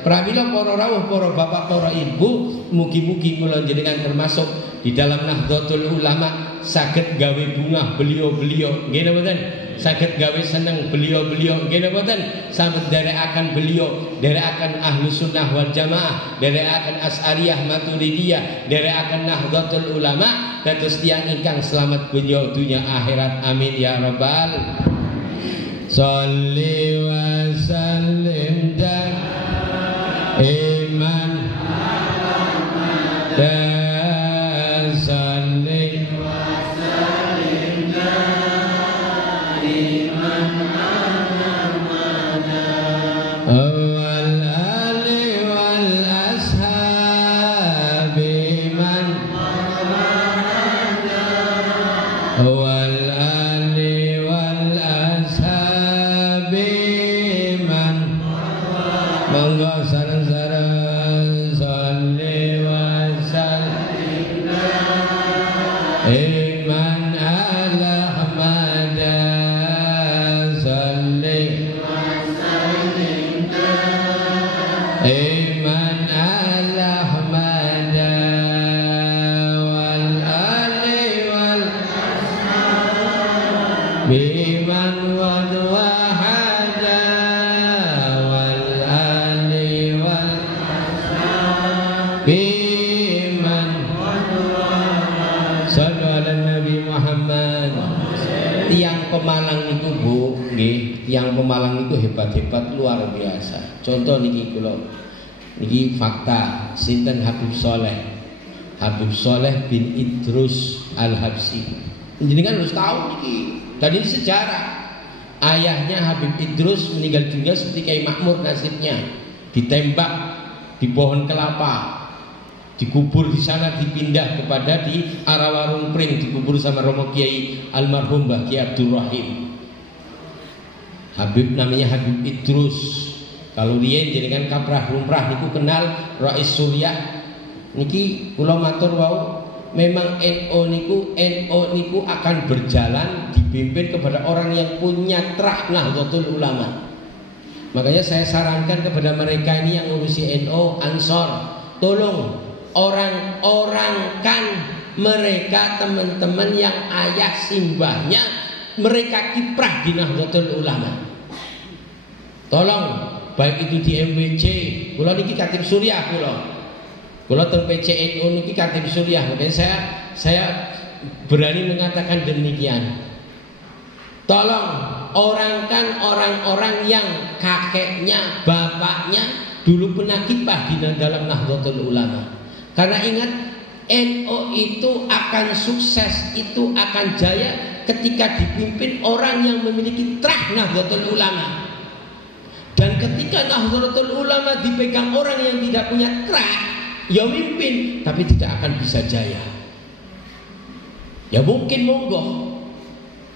Pramila para rawuh, para bapak, para ibu, mugi-mugi kula jenengan termasuk di dalam Nahdlatul Ulama saged gawe bungah beliau-beliau. Nggih mboten? Saged gawe seneng beliau-beliau. Nggih mboten? Sampeyan derekaken beliau, derekaken Ahlus Sunnah wal Jamaah, derekaken Asy'ariyah Maturidiyah, derekaken Nahdlatul Ulama dados tiyang ingkang selamat dunya akhirat. Amin ya rabbal. Sholli wa sallim iman dan salli wa sallim iman awal ali wal ashabi man awal ali wal ashabi man monggo sareng-sareng sholli wa sallim iman ala Ahmad sholli wa sallim iman ala Ahmad wal ali wal biman wal wahada wal ali wal biman sallu ala Nabi Muhammad. Tiang Pemalang niku Bu, nggih, tiang Pemalang niku hebat-hebat luar biasa. Contoh niki kula niki fakta sinten Habib Soleh bin Idrus Al-Habsyi. Jenengan harus tahu niki. Dan ini sejarah. Ayahnya Habib Idrus meninggal dunia seperti Kiai Makmur nasibnya, ditembak di pohon kelapa, dikubur di sana, dipindah kepada di Arawarung Pring, dikubur sama Romo Kiai almarhum Mbah Kiai Abdul Rahim. Habib namanya Habib Idrus. Kalau riyen jenengan kaprah lumrah niku kenal Rais Surya. Niki kula matur wau memang NU niku akan berjalan di dipimpin kepada orang yang punya trah Nahdlatul Ulama. Makanya saya sarankan kepada mereka ini yang ngurusi NU, Ansor, tolong orang-orangkan mereka, teman-teman yang ayah simbahnya mereka kiprah di Nahdlatul Ulama. Tolong, baik itu di MWC, kula niki Katib Suriah kula teng PCNU niki Katib Suriah. Makanya saya berani mengatakan demikian. Tolong orangkan orang-orang yang kakeknya, bapaknya dulu pernah kiprah di dalam Nahdlatul Ulama. Karena ingat, NU itu akan sukses, itu akan jaya ketika dipimpin orang yang memiliki trah Nahdlatul Ulama. Dan ketika Nahdlatul Ulama dipegang orang yang tidak punya trah, ya mimpin, tapi tidak akan bisa jaya. Ya mungkin monggo,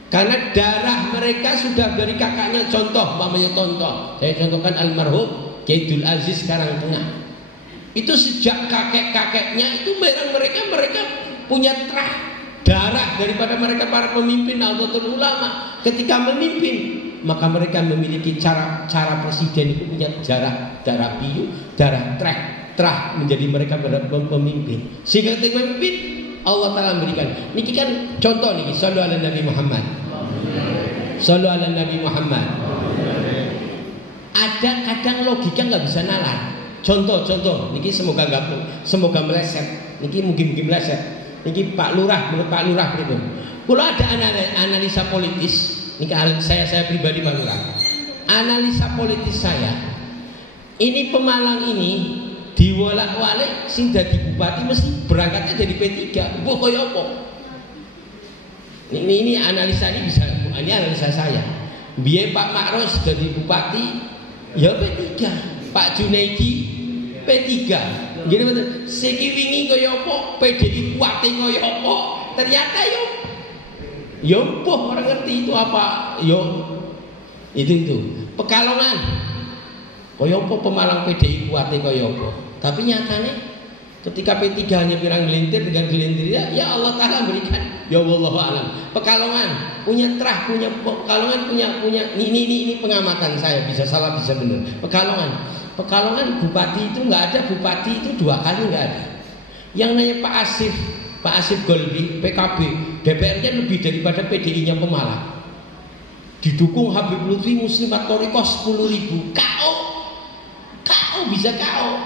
karena darah mereka sudah dari kakaknya. Contoh, mamanya contoh, saya contohkan almarhum Kiai Aziz Karangtengah. Itu sejak kakek-kakeknya itu mereka punya trah darah daripada mereka para pemimpin Nahdlatul Ulama. Ketika memimpin, maka mereka memiliki cara presiden itu punya darah biru, darah trah menjadi mereka pemimpin. Sehingga ketika memimpin, Allah Ta'ala memberikan. Niki kan contoh niki, sallu ala Nabi Muhammad. Sallu ala Nabi Muhammad. Ada kadang logika nggak bisa nalar. Contoh, niki semoga meleset. Niki mungkin meleset. Niki Pak Lurah pripun. Kalau ada analisa politis, niki saya pribadi Pak Lurah. Analisa politis saya, ini Pemalang ini diwolak-walik sing dadi bupati mesti berangkatnya dari P3. Mbok koyo apa? Ini analisa ini analisa saya. Biar Pak Makros jadi bupati, ya P3. Pak Junaidi P3. Gini betul. Seki wingi kaya apa? PDI kuate kaya apa? Ternyata yo mpuh orang ngerti itu apa? Yo itu. Pekalongan. Kaya apa Pemalang PDI kuate kaya apa? Tapi nyatanya ketika P3 hanya pirang gelintir dengan gelintir ya Allah Ta'ala berikan. Ya wallahu alam. Pekalongan punya trah, Pekalongan punya ini pengamatan saya, bisa salah bisa benar. Pekalongan bupati itu nggak ada, bupati itu 2 kali nggak ada. Yang namanya Pak Asif Golbi PKB, DPR-nya lebih daripada PDI-nya Pemalang. Didukung Habib Lutfi Muslimat Thoriqah 10.000. KO bisa kalah.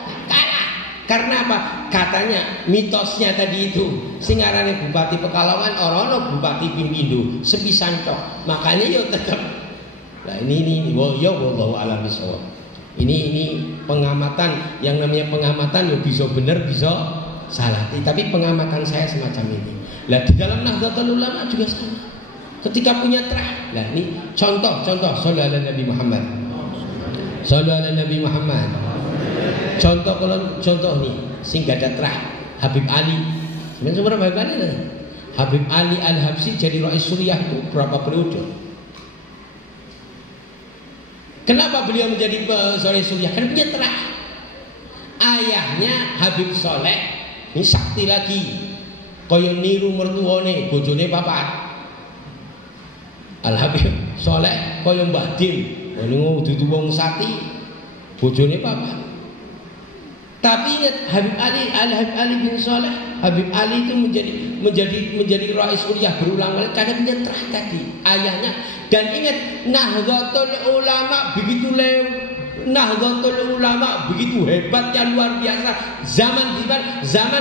Karena apa? Katanya mitosnya tadi itu singarane bupati Pekalongan orono bupati Pimpindo sepisan tok. Makanya yo tetap. Nah ini wallahu a'lam bishawab. Ini pengamatan, yang namanya pengamatan yo bisa benar bisa salah. Tapi pengamatan saya semacam ini. Lah di dalam Nahdlatul Ulama juga sama. Ketika punya trah. Lah ini contoh sallallahu alaihi Nabi Muhammad. Sallallahu alaihi Nabi Muhammad. Contoh nih, sing gak ada trah Habib Ali. Sebenarnya Habib Ali nih. Habib Ali Al-Habsyi jadi Rais Suriah itu berapa periode? Kenapa beliau menjadi Rais Suriah? Karena punya trah. Ayahnya Habib Soleh ini sakti lagi. Kaya niru mertuane, bojone papat. Al-Habib Soleh kaya Mbah Dim. Ngono dudu wong sakti, bojone papat. Tapi ingat Habib Ali bin Soleh, Habib Ali itu menjadi Rais Suriah berulang kali karena punya trah tadi ayahnya. Dan ingat Nahdlatul Ulama begitu hebatnya luar biasa. Zaman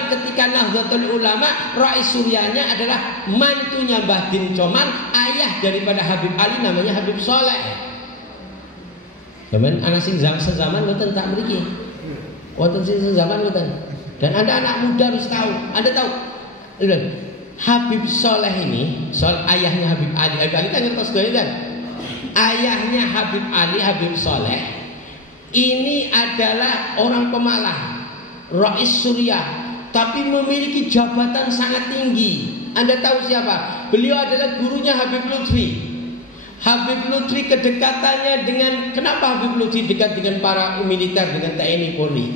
ketika Nahdlatul Ulama Rais Suriahnya adalah mantunya Mbah Din Coman, ayah daripada Habib Ali namanya Habib Soleh. Zaman anak sing sezaman ngoten tak mriki. Wonten sing zaman ngoten. Dan ada anak muda harus tahu. Anda tahu? Habib Soleh ini, ayahnya Habib Ali. Habib Ali kan ngertos kan? Ayahnya Habib Ali, Habib Soleh ini adalah orang Pemalang, Rais Suriah, tapi memiliki jabatan sangat tinggi. Anda tahu siapa? Beliau adalah gurunya Habib Lutfi. Habib Lutfi kedekatannya dengan, kenapa Habib Lutfi dekat dengan para militer, dengan TNI Polri?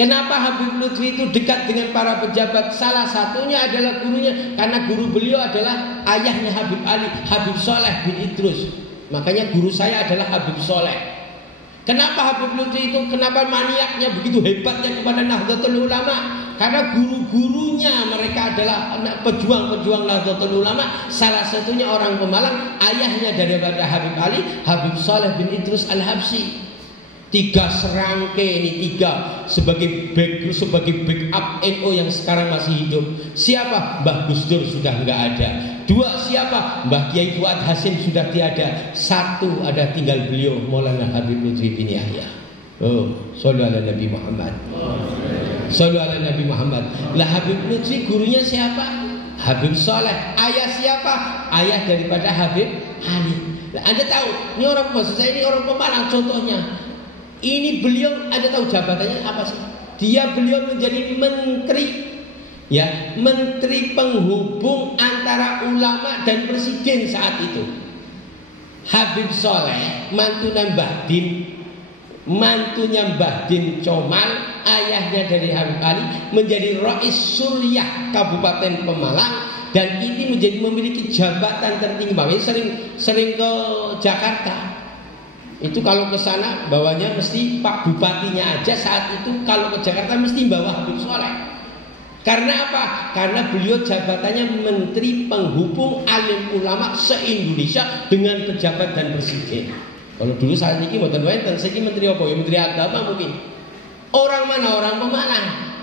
Kenapa Habib Lutfi itu dekat dengan para pejabat? Salah satunya adalah gurunya, karena guru beliau adalah ayahnya Habib Ali, Habib Soleh bin Idrus. Makanya guru saya adalah Habib Soleh. Kenapa Habib Lutfi itu, kenapa maniaknya begitu hebatnya kepada Nahdlatul Ulama? Karena guru-gurunya mereka adalah pejuang-pejuang Nahdlatul Ulama. Salah satunya orang Pemalang, ayahnya daripada Habib Ali, Habib Soleh bin Idrus Al-Habsyi. 3 serangkai ini, 3 sebagai backup NU yang sekarang masih hidup. Siapa? Mbah Gus Dur sudah enggak ada. 2 siapa? Mbah Kiai Fuad Hasim sudah tiada. 1 ada tinggal beliau, Maulana Habib Lutfi bin Yahya. Oh, shollu ala Nabi Muhammad. Shollu ala Nabi Muhammad. Lah Habib Lutfi gurunya siapa? Habib Soleh. Ayah siapa? Ayah daripada Habib Ali. Lah Anda tahu, ini orang, maksud saya ini orang Pemalang contohnya. Ini beliau, Anda tahu jabatannya apa sih? Beliau menjadi menteri, ya, menteri penghubung antara ulama dan presiden saat itu. Habib Soleh, mantunya Mbah Din Comal, ayahnya dari Habib Ali, menjadi Rais Suryah Kabupaten Pemalang, dan ini memiliki jabatan tertinggi. Makanya sering ke Jakarta. Itu kalau ke sana bawanya mesti Pak Bupatinya aja saat itu, kalau ke Jakarta mesti bawa Habib Soleh. Karena apa? Karena beliau jabatannya Menteri Penghubung Alim Ulama se-Indonesia dengan pejabat dan presiden. Kalau dulu saat ini mboten wonten, saiki menteri apa? Ya menteri agama mungkin. Orang mana? Orang Pemalang.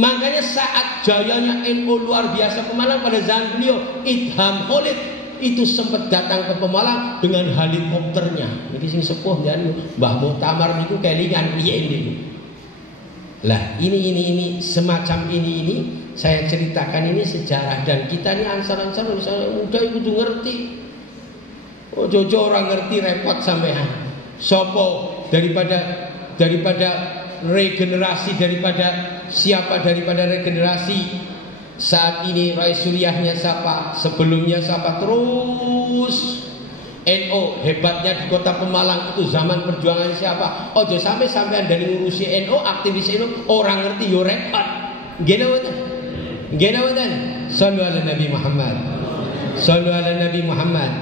Makanya saat jayanya NU luar biasa Pemalang pada zaman beliau, Idham Khalid itu sempat datang ke Pemalang dengan helikopternya. Jadi sing sepuh dan Mbah Muktamar niku kelingan piye niku. Lah ini semacam ini saya ceritakan ini sejarah, dan kita ini ansar-ansar udah kudu ngerti. Ojo orang ngerti repot sampean. Sopo daripada regenerasi, daripada regenerasi saat ini Rais Suryahnya siapa, sebelumnya siapa, terus NU hebatnya di kota Pemalang itu zaman perjuangan siapa. Ojo sampai dari ngurusi NU, aktivis NU orang ngerti yo repot. Gena wonten. Shallu ala Nabi Muhammad. Shallu ala Nabi Muhammad.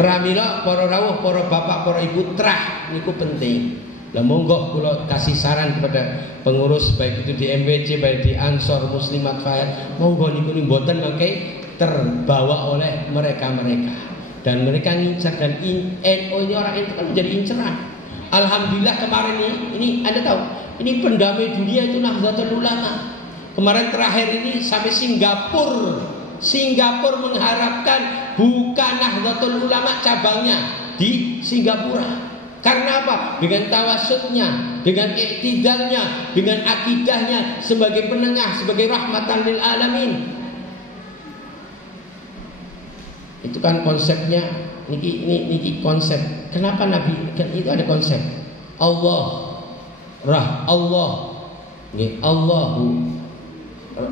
Pramila para rawuh, para bapak, para ibu, trah niku penting. Lah monggo kula kasih saran kepada pengurus baik itu di MBC, baik di Ansor Muslimat Fayat, monggo niku mboten mangke terbawa oleh mereka-mereka. Dan mereka ngincar, dan NU ini orang itu kan menjadi inceran. Alhamdulillah kemarin ini Anda tahu, ini pendamai dunia itu Nahdlatul Ulama. Kemarin terakhir ini sampai Singapura mengharapkan buka Nahdlatul Ulama cabangnya di Singapura. Karena apa? Dengan tawasudnya, dengan iktidalnya, dengan akidahnya sebagai penengah, sebagai rahmatan lil alamin. Itu kan konsepnya. Niki konsep. Kenapa Nabi? Kan itu ada konsep. Allahu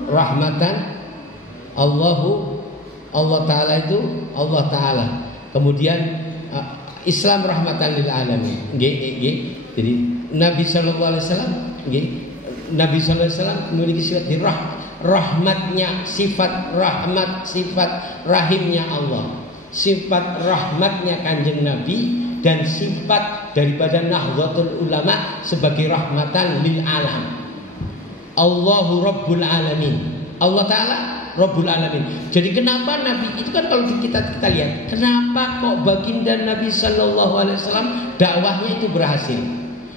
rahmatan. Allah Ta'ala itu Allah Ta'ala. Kemudian Islam rahmatan lil alamin. Nggih. Jadi Nabi sallallahu alaihi wasallam memiliki sifat rahmatnya, sifat rahmat, sifat rahimnya Allah. Sifat rahmatnya Kanjeng Nabi dan sifat daripada Nahdlatul Ulama sebagai rahmatan lil alam. Allahu Rabbul Alamin. Allah Ta'ala Rabbul Alamin. Jadi kenapa Nabi itu kan, kalau kita lihat, kenapa kok baginda Nabi Sallallahu Alaihi Wasallam dakwahnya itu berhasil?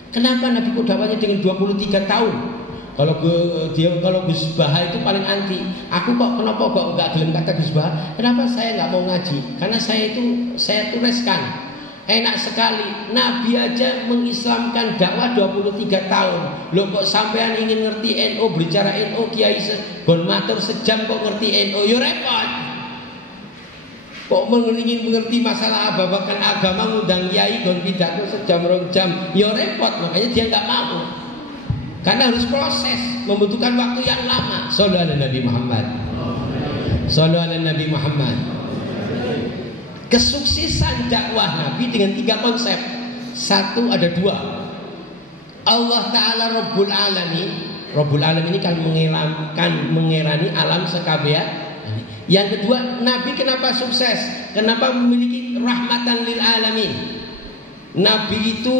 Kenapa Nabi kok dakwahnya dengan 23 tahun? Kalau Gus Baha itu paling anti. Aku kok kenapa kok nggak gelem kata Gus Baha? Kenapa saya nggak mau ngaji? Karena saya tuliskan. Enak sekali, Nabi aja mengislamkan dakwah 23 tahun. Loh kok sampean ingin ngerti NU, bicara NU Kiai gon matur sejam kok ngerti NU, yo repot. Kok ingin mengerti masalah babakan agama ngundang kiai gon pidato sejam 2 jam, yo repot. Makanya dia nggak mau. Karena harus proses, membutuhkan waktu yang lama. Shallallahu ala Nabi Muhammad. Shallallahu ala Nabi Muhammad. Kesuksesan dakwah Nabi dengan 3 konsep. 1 ada 2. Allah Ta'ala Rabbul Alamin. Rabbul Alamin ini kan mengerani alam sekabehan. Yang kedua, Nabi kenapa sukses? Kenapa memiliki rahmatan lil alamin? Nabi itu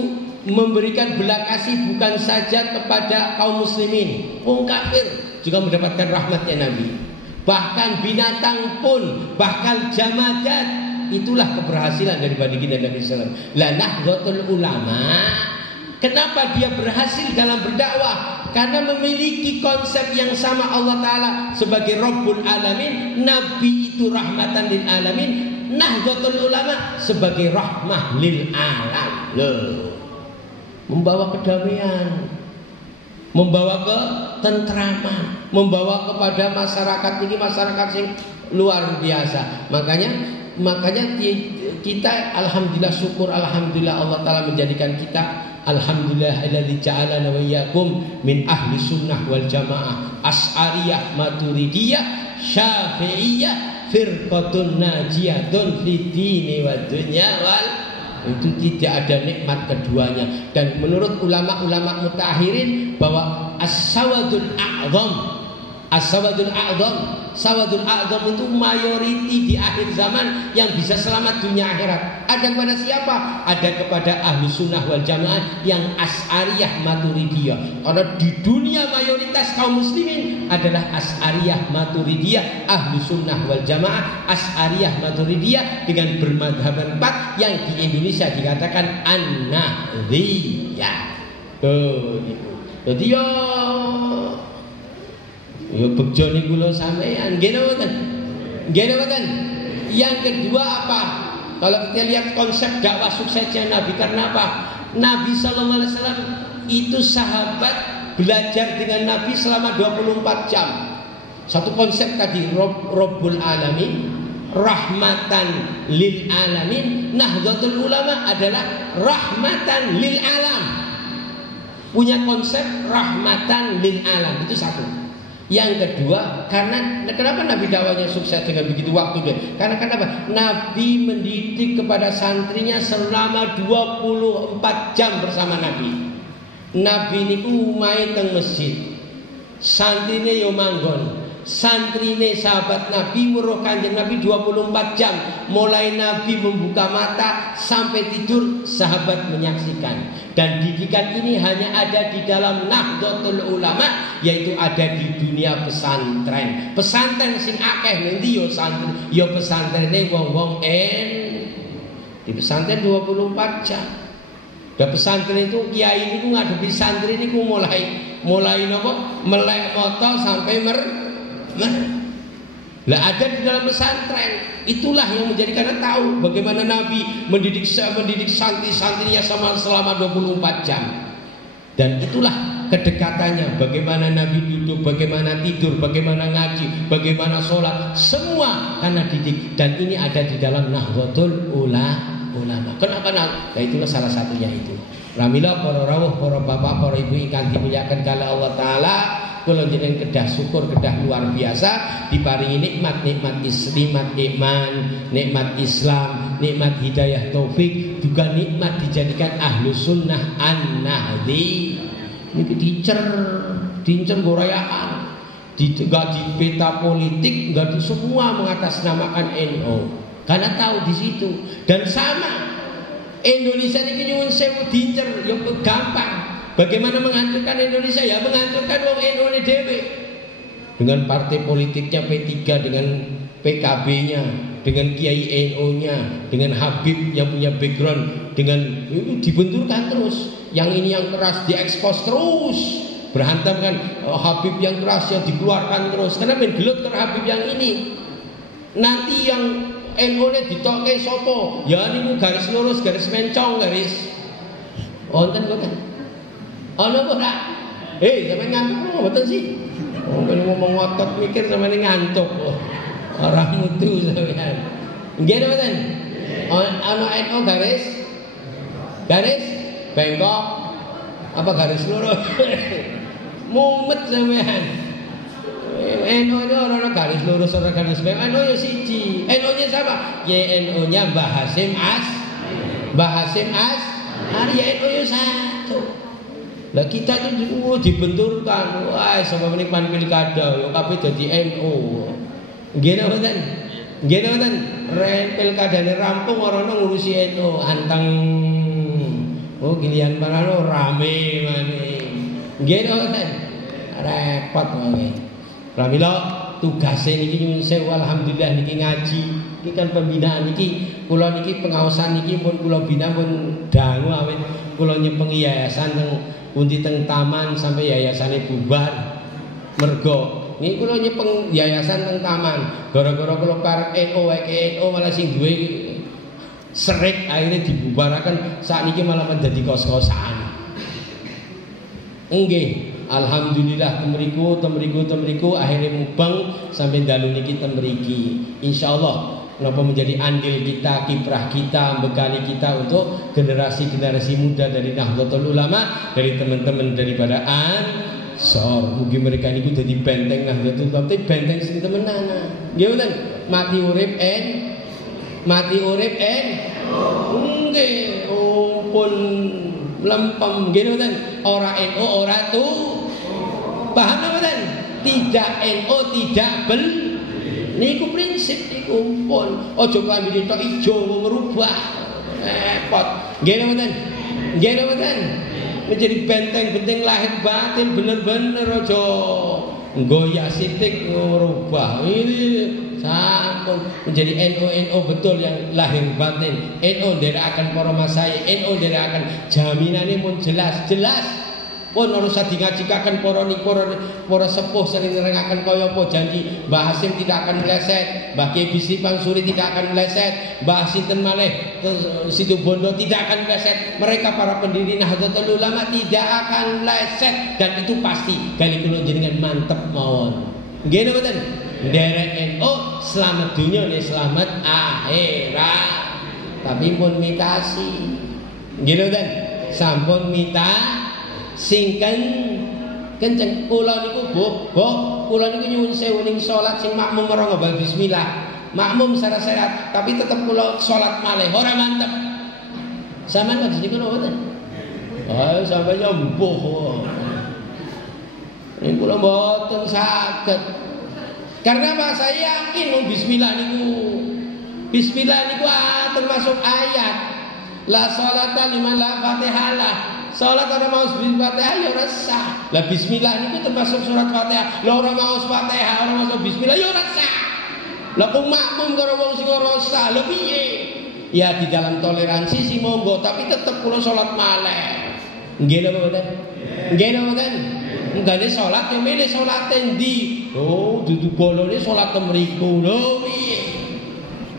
memberikan belas kasih bukan saja kepada kaum muslimin, kaum kafir juga mendapatkan rahmatnya Nabi. Bahkan binatang pun, bahkan jamadat, itulah keberhasilan dari baginda Nabi SAW. La Nahdlatul Ulama, kenapa dia berhasil dalam berdakwah? Karena memiliki konsep yang sama Allah Ta'ala sebagai Rabbul Alamin. Nabi itu rahmatan lil alamin, Nahdlatul Ulama sebagai rahmah lil alam. Membawa kedamaian, membawa ketentraman, membawa kepada masyarakat ini masyarakat yang luar biasa. Makanya kita alhamdulillah, syukur alhamdulillah Allah Ta'ala menjadikan kita alhamdulillah alladzi ja'alana wa iyyakum min ahli sunnah wal jamaah, asy'ariyah, maturidiyah, syafi'iyah, firqatun najiyatun fid dini wad dunya wal. Itu tidak ada nikmat keduanya. Dan menurut ulama-ulama mutakhirin bahwa as-sawadul Sawadul a'zam itu mayoriti di akhir zaman yang bisa selamat dunia akhirat. Ada kepada siapa? Ada kepada ahli sunnah wal jamaah yang asy'ariyah maturidiyah. Karena di dunia mayoritas kaum muslimin adalah asy'ariyah maturidiyah, ahli sunnah wal jamaah asy'ariyah maturidiyah dengan bermadhab 4 yang di Indonesia dikatakan an-nahdliyah. Jadi yo bejo niku lho sampean, nggih mboten? Nggih mboten? Yang kedua apa? Kalau kita lihat konsep dakwah suksesnya Nabi, karena apa? Nabi sallallahu alaihi wasallam itu sahabat belajar dengan Nabi selama 24 jam. Satu konsep tadi, Rabbul Alamin, rahmatan lil alamin. Nahdlatul Ulama adalah rahmatan lil alam. Punya konsep rahmatan lil alam, itu satu. Yang kedua, karena kenapa Nabi dakwahnya sukses dengan begitu waktu deh? Karena kenapa? Nabi mendidik kepada santrinya selama 24 jam bersama Nabi. Nabi niku main teng masjid, santrine yo manggon. Santrine sahabat Nabi weruh Kanjeng Nabi 24 jam. Mulai Nabi membuka mata sampai tidur, sahabat menyaksikan. Dan didikan ini hanya ada di dalam Nahdlatul Ulama, yaitu ada di dunia pesantren. Pesantren sing akeh ngendi yo santri, yo pesantrene wong-wong di pesantren 24 jam. Dan pesantren itu kiai niku ngadepi santri niku mulai napa? Melek moto sampai lah ada di dalam pesantren. Itulah yang menjadikan kita tahu bagaimana Nabi mendidik santri-santrinya selama 24 jam. Dan itulah kedekatannya, bagaimana Nabi duduk, bagaimana tidur, bagaimana ngaji, bagaimana sholat, semua karena didik. Dan ini ada di dalam Nahdlatul Ulama. Kenapa? Nah itulah salah satunya itu. Ramila para rawuh, para bapak, para ibu ingkang dimuliakan kali Allah Ta'ala, kula jenengan kedah syukur, kedah luar biasa diparingi nikmat iman, nikmat Islam, nikmat hidayah taufik, juga nikmat dijadikan ahlu sunnah an-nahdi. Niki diincer gorayaan, enggak di peta politik, enggak di semua mengatasnamakan NU. Karena tahu di situ. Dan sama Indonesia ini nyuwun sewu diincer, ya gampang. Bagaimana menghancurkan Indonesia? Ya menghancurkan wong NU ini dewe. Dengan partai politiknya P3, dengan PKB-nya, dengan Kiai NU-nya, dengan Habib yang punya background, dengan itu dibenturkan terus. Yang ini yang keras diekspos terus, berhantam kan Habib yang keras yang dikeluarkan terus. Karena menggelut ke Habib yang ini. Nanti yang NU-nya ditokke sopo? Ya niku garis lurus, garis mencong, garis. Wonten mboten? Ana apa ora? Sampeyan ngantuk mboten sih? Kan ngomong ngotot mikir sampeyan ngantuk. Ora mutu sampeyan. Nggih mboten? Ana NU garis bengkok apa garis lurus? Mumet sampeyan. NU ini orang garis lurus, orang garis bengkok. NU ya siji. NU-nya siapa? Ya NU-nya Mbah Hasyim Asy'ari. NU ya satu. Lah kita itu dibenturkan, wah sama meneh pan pilkada yo kabeh dadi NU. Nggih napa mboten? Nggih napa mboten? Pilkadane rampung ora ono ngurusi NU, anteng. Oh gilian parano rame maneh. Nggih napa mboten? Repot wae. Pramila tugase niki nyuwun sewu alhamdulillah niki ngaji. Iki kan pembinaan niki kula niki pengaosan niki pun kula bina pun dangu awet kula nyepengi yayasan teng pundi teng taman sampai yayasane bubar. Mergo niki kula nyepeng yayasan teng taman gara-gara kula parek NU malah sing duwe serik akhirnya dibubaraken sakniki malah menjadi kos-kosan. Nggih. Alhamdulillah temriku akhirnya mubeng sampai dalu niki temriki. Insyaallah menapa menjadi andil kita, kiprah kita, bekali kita untuk generasi-generasi muda dari Nahdlatul Ulama, dari teman-teman daripada Ansor. Mugi mereka niku dadi benteng Nahdlatul Ulama, benteng sing temenan. Nggih mboten? Mati urip en. Nggih, pun lempem nggih mboten? Ora NU ora tu. Paham apa mboten? Tidak NU tidak bel. Niku prinsip niku pun. Aja klambi tok ijo merubah. Repot. Nggih mboten? Nggih mboten? Menjadi benteng-benteng lahir batin bener-bener aja goyah sithik merubah. Ini sampun menjadi NU betul yang lahir batin. NU nderekaken para masai, NU nderekaken jaminane pun jelas. Pun ora usah dingajikaken para sepuh sering nerengaken kaya apa janji Mbah Hasim tidak akan meleset, Mbah Kiai Bisri Pansuri tidak akan meleset, Mbah sinten malih Situ Bondo tidak akan meleset. Mereka para pendiri Nahdlatul Ulama tidak akan meleset dan itu pasti. Kali kula jenengan mantep mawon. Nggih napa mboten? Nderek NU selamat dunia nih selamat akhirat. Tapi pun mitasi. Nggih mboten? Sampun mita singken kenceng kula niku kula niku nyuwun sewu ning salat sing makmum ora ngobal bismillah. Makmum syarat-syarat tapi tetep kula salat malih ora mantep. Sampeyan lagi niku mboten? Oh, sampai nyembuh. Ini kula mboten saged. Karena apa? Saya yakin bismillah niku termasuk ayat. La sholata liman la Fatihah lah. Salat orang mau Fatihah ya ora sah. Lah bismillah niku termasuk surat Fatihah. Lah orang mau Fatihah, orang mau bismillah ya ora sah. Lah kok makmum karo wong sing ora sah, lho piye? Ya di dalam toleransi sih monggo, tapi tetep kula salat malih. Nggih napa mboten? Nggih napa mboten? Enggane salat yo milih salate ndi? Oh, dudu bolone salat temriku lho piye?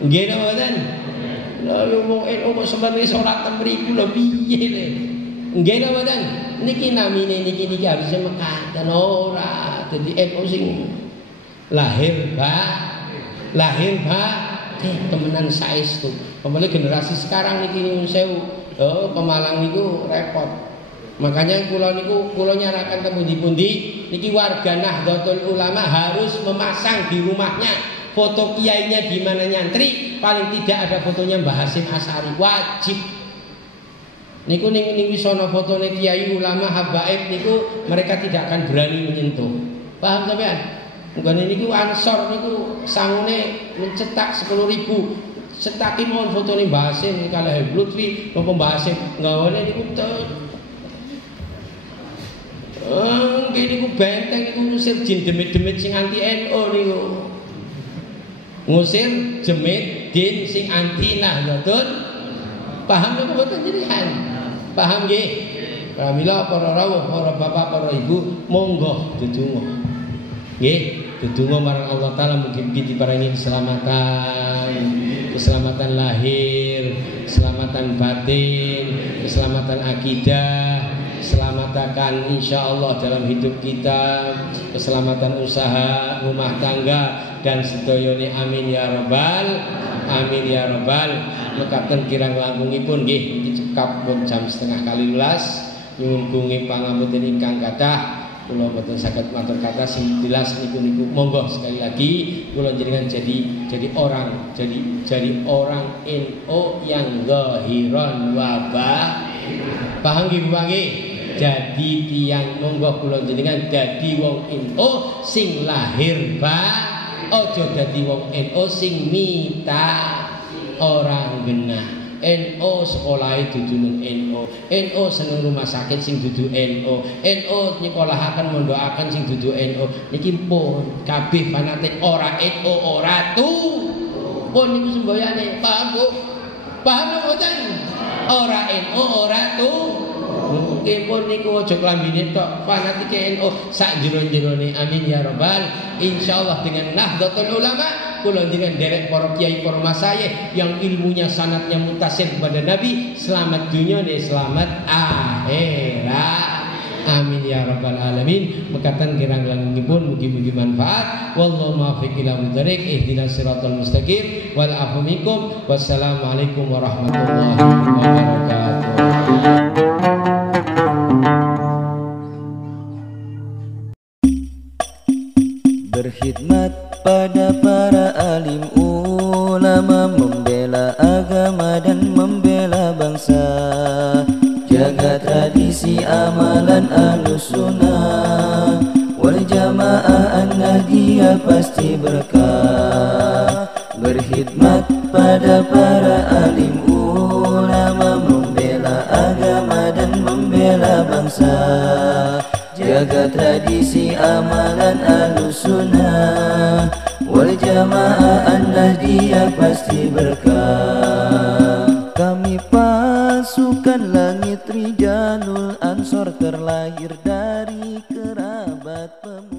Nggih napa mboten? Lah yo wong kok sampeyan salat temriku lho piye le? Nggih napa mboten? Niki namine niki harusnya mekaten ora. Dadi NU sing lahir temenan saestu. Kembali generasi sekarang niki nyuwun sewu. Pemalang niku repot. Makanya kula nyarakan ke pundi-pundi niki warga Nahdlatul Ulama harus memasang di rumahnya foto kiainya di mana nyantri, paling tidak ada fotonya Mbah Hasim Asy'ari, wajib. Niku ning wisana fotone kiai ulama habaib niku mereka tidak akan berani menyentuh. Paham sampean? Nggone niku Ansor niku sangune mencetak 10.000. Cetaki mon fotone Mbah Hasim kalih Lutfi napa Mbah Hasim nggawane niku nggih niku benteng niku ngusir jin demit-demit sing anti NU niku. Ngusir jemit jin sing anti Nahdlatul. Paham niku mboten jenengan? Paham nggih? Pramila para rawuh, para bapak, para ibu, monggo ndedonga. Nggih, ndedonga marang Allah taala mugi-mugi diparingi keselamatan lahir, keselamatan batin, keselamatan akidah, keselamatan insyaallah dalam hidup kita, keselamatan usaha, rumah tangga dan sedayane amin ya rabbal mekaten kirang langkungipun nggih iki cekap pun jam 11:30 nyuwun gunge pangapunten ingkang kathah kula boten saged matur kathah sing jelas niku monggo sekali lagi kula jenengan jadi orang NU yang zahiran wa paham nggih Bu nggih jadi tiang monggo kula jenengan dadi wong NU sing lahir ojo dadi wong NU sing mita orang genah. NU sekolah dudu NU, NU seneng rumah sakit sing dudu NU, NU nyekolahaken mondokaken sing dudu NU. Niki pun kabeh fanatik ora NU ora tu. Pun niku semboyane, paham Bu? Paham mboten? Ora NU ora tu. Mungkin pun niku aja klambine tok fanatik NU sak jero-jerone. Amin ya rabbal. Insyaallah dengan Nahdlatul Ulama kula dengan derek para kiai para masayikh yang ilmunya sanadnya mutasil kepada Nabi, selamat dunia nih selamat akhirat. Amin ya rabbal alamin. Mekatan kirang langipun mugi-mugi manfaat. Wallahu muwaffiq ila hidayah ihdinas siratal mustaqim wal afu minkum. Wassalamualaikum warahmatullahi wabarakatuh. Berkhidmat pada para alim ulama, membela agama dan membela bangsa, jaga tradisi amalan Ahlus Sunnah wal Jamaah An-Nahdiyah pasti berkah. Berkhidmat pada para alim ulama, membela agama dan membela bangsa, jaga tradisi amalan Ahlus Sunnah wal Jamaah An-Nahdiyah pasti berkah. Kami pasukan langit Rijalul Ansor, terlahir dari kerabat pemuda.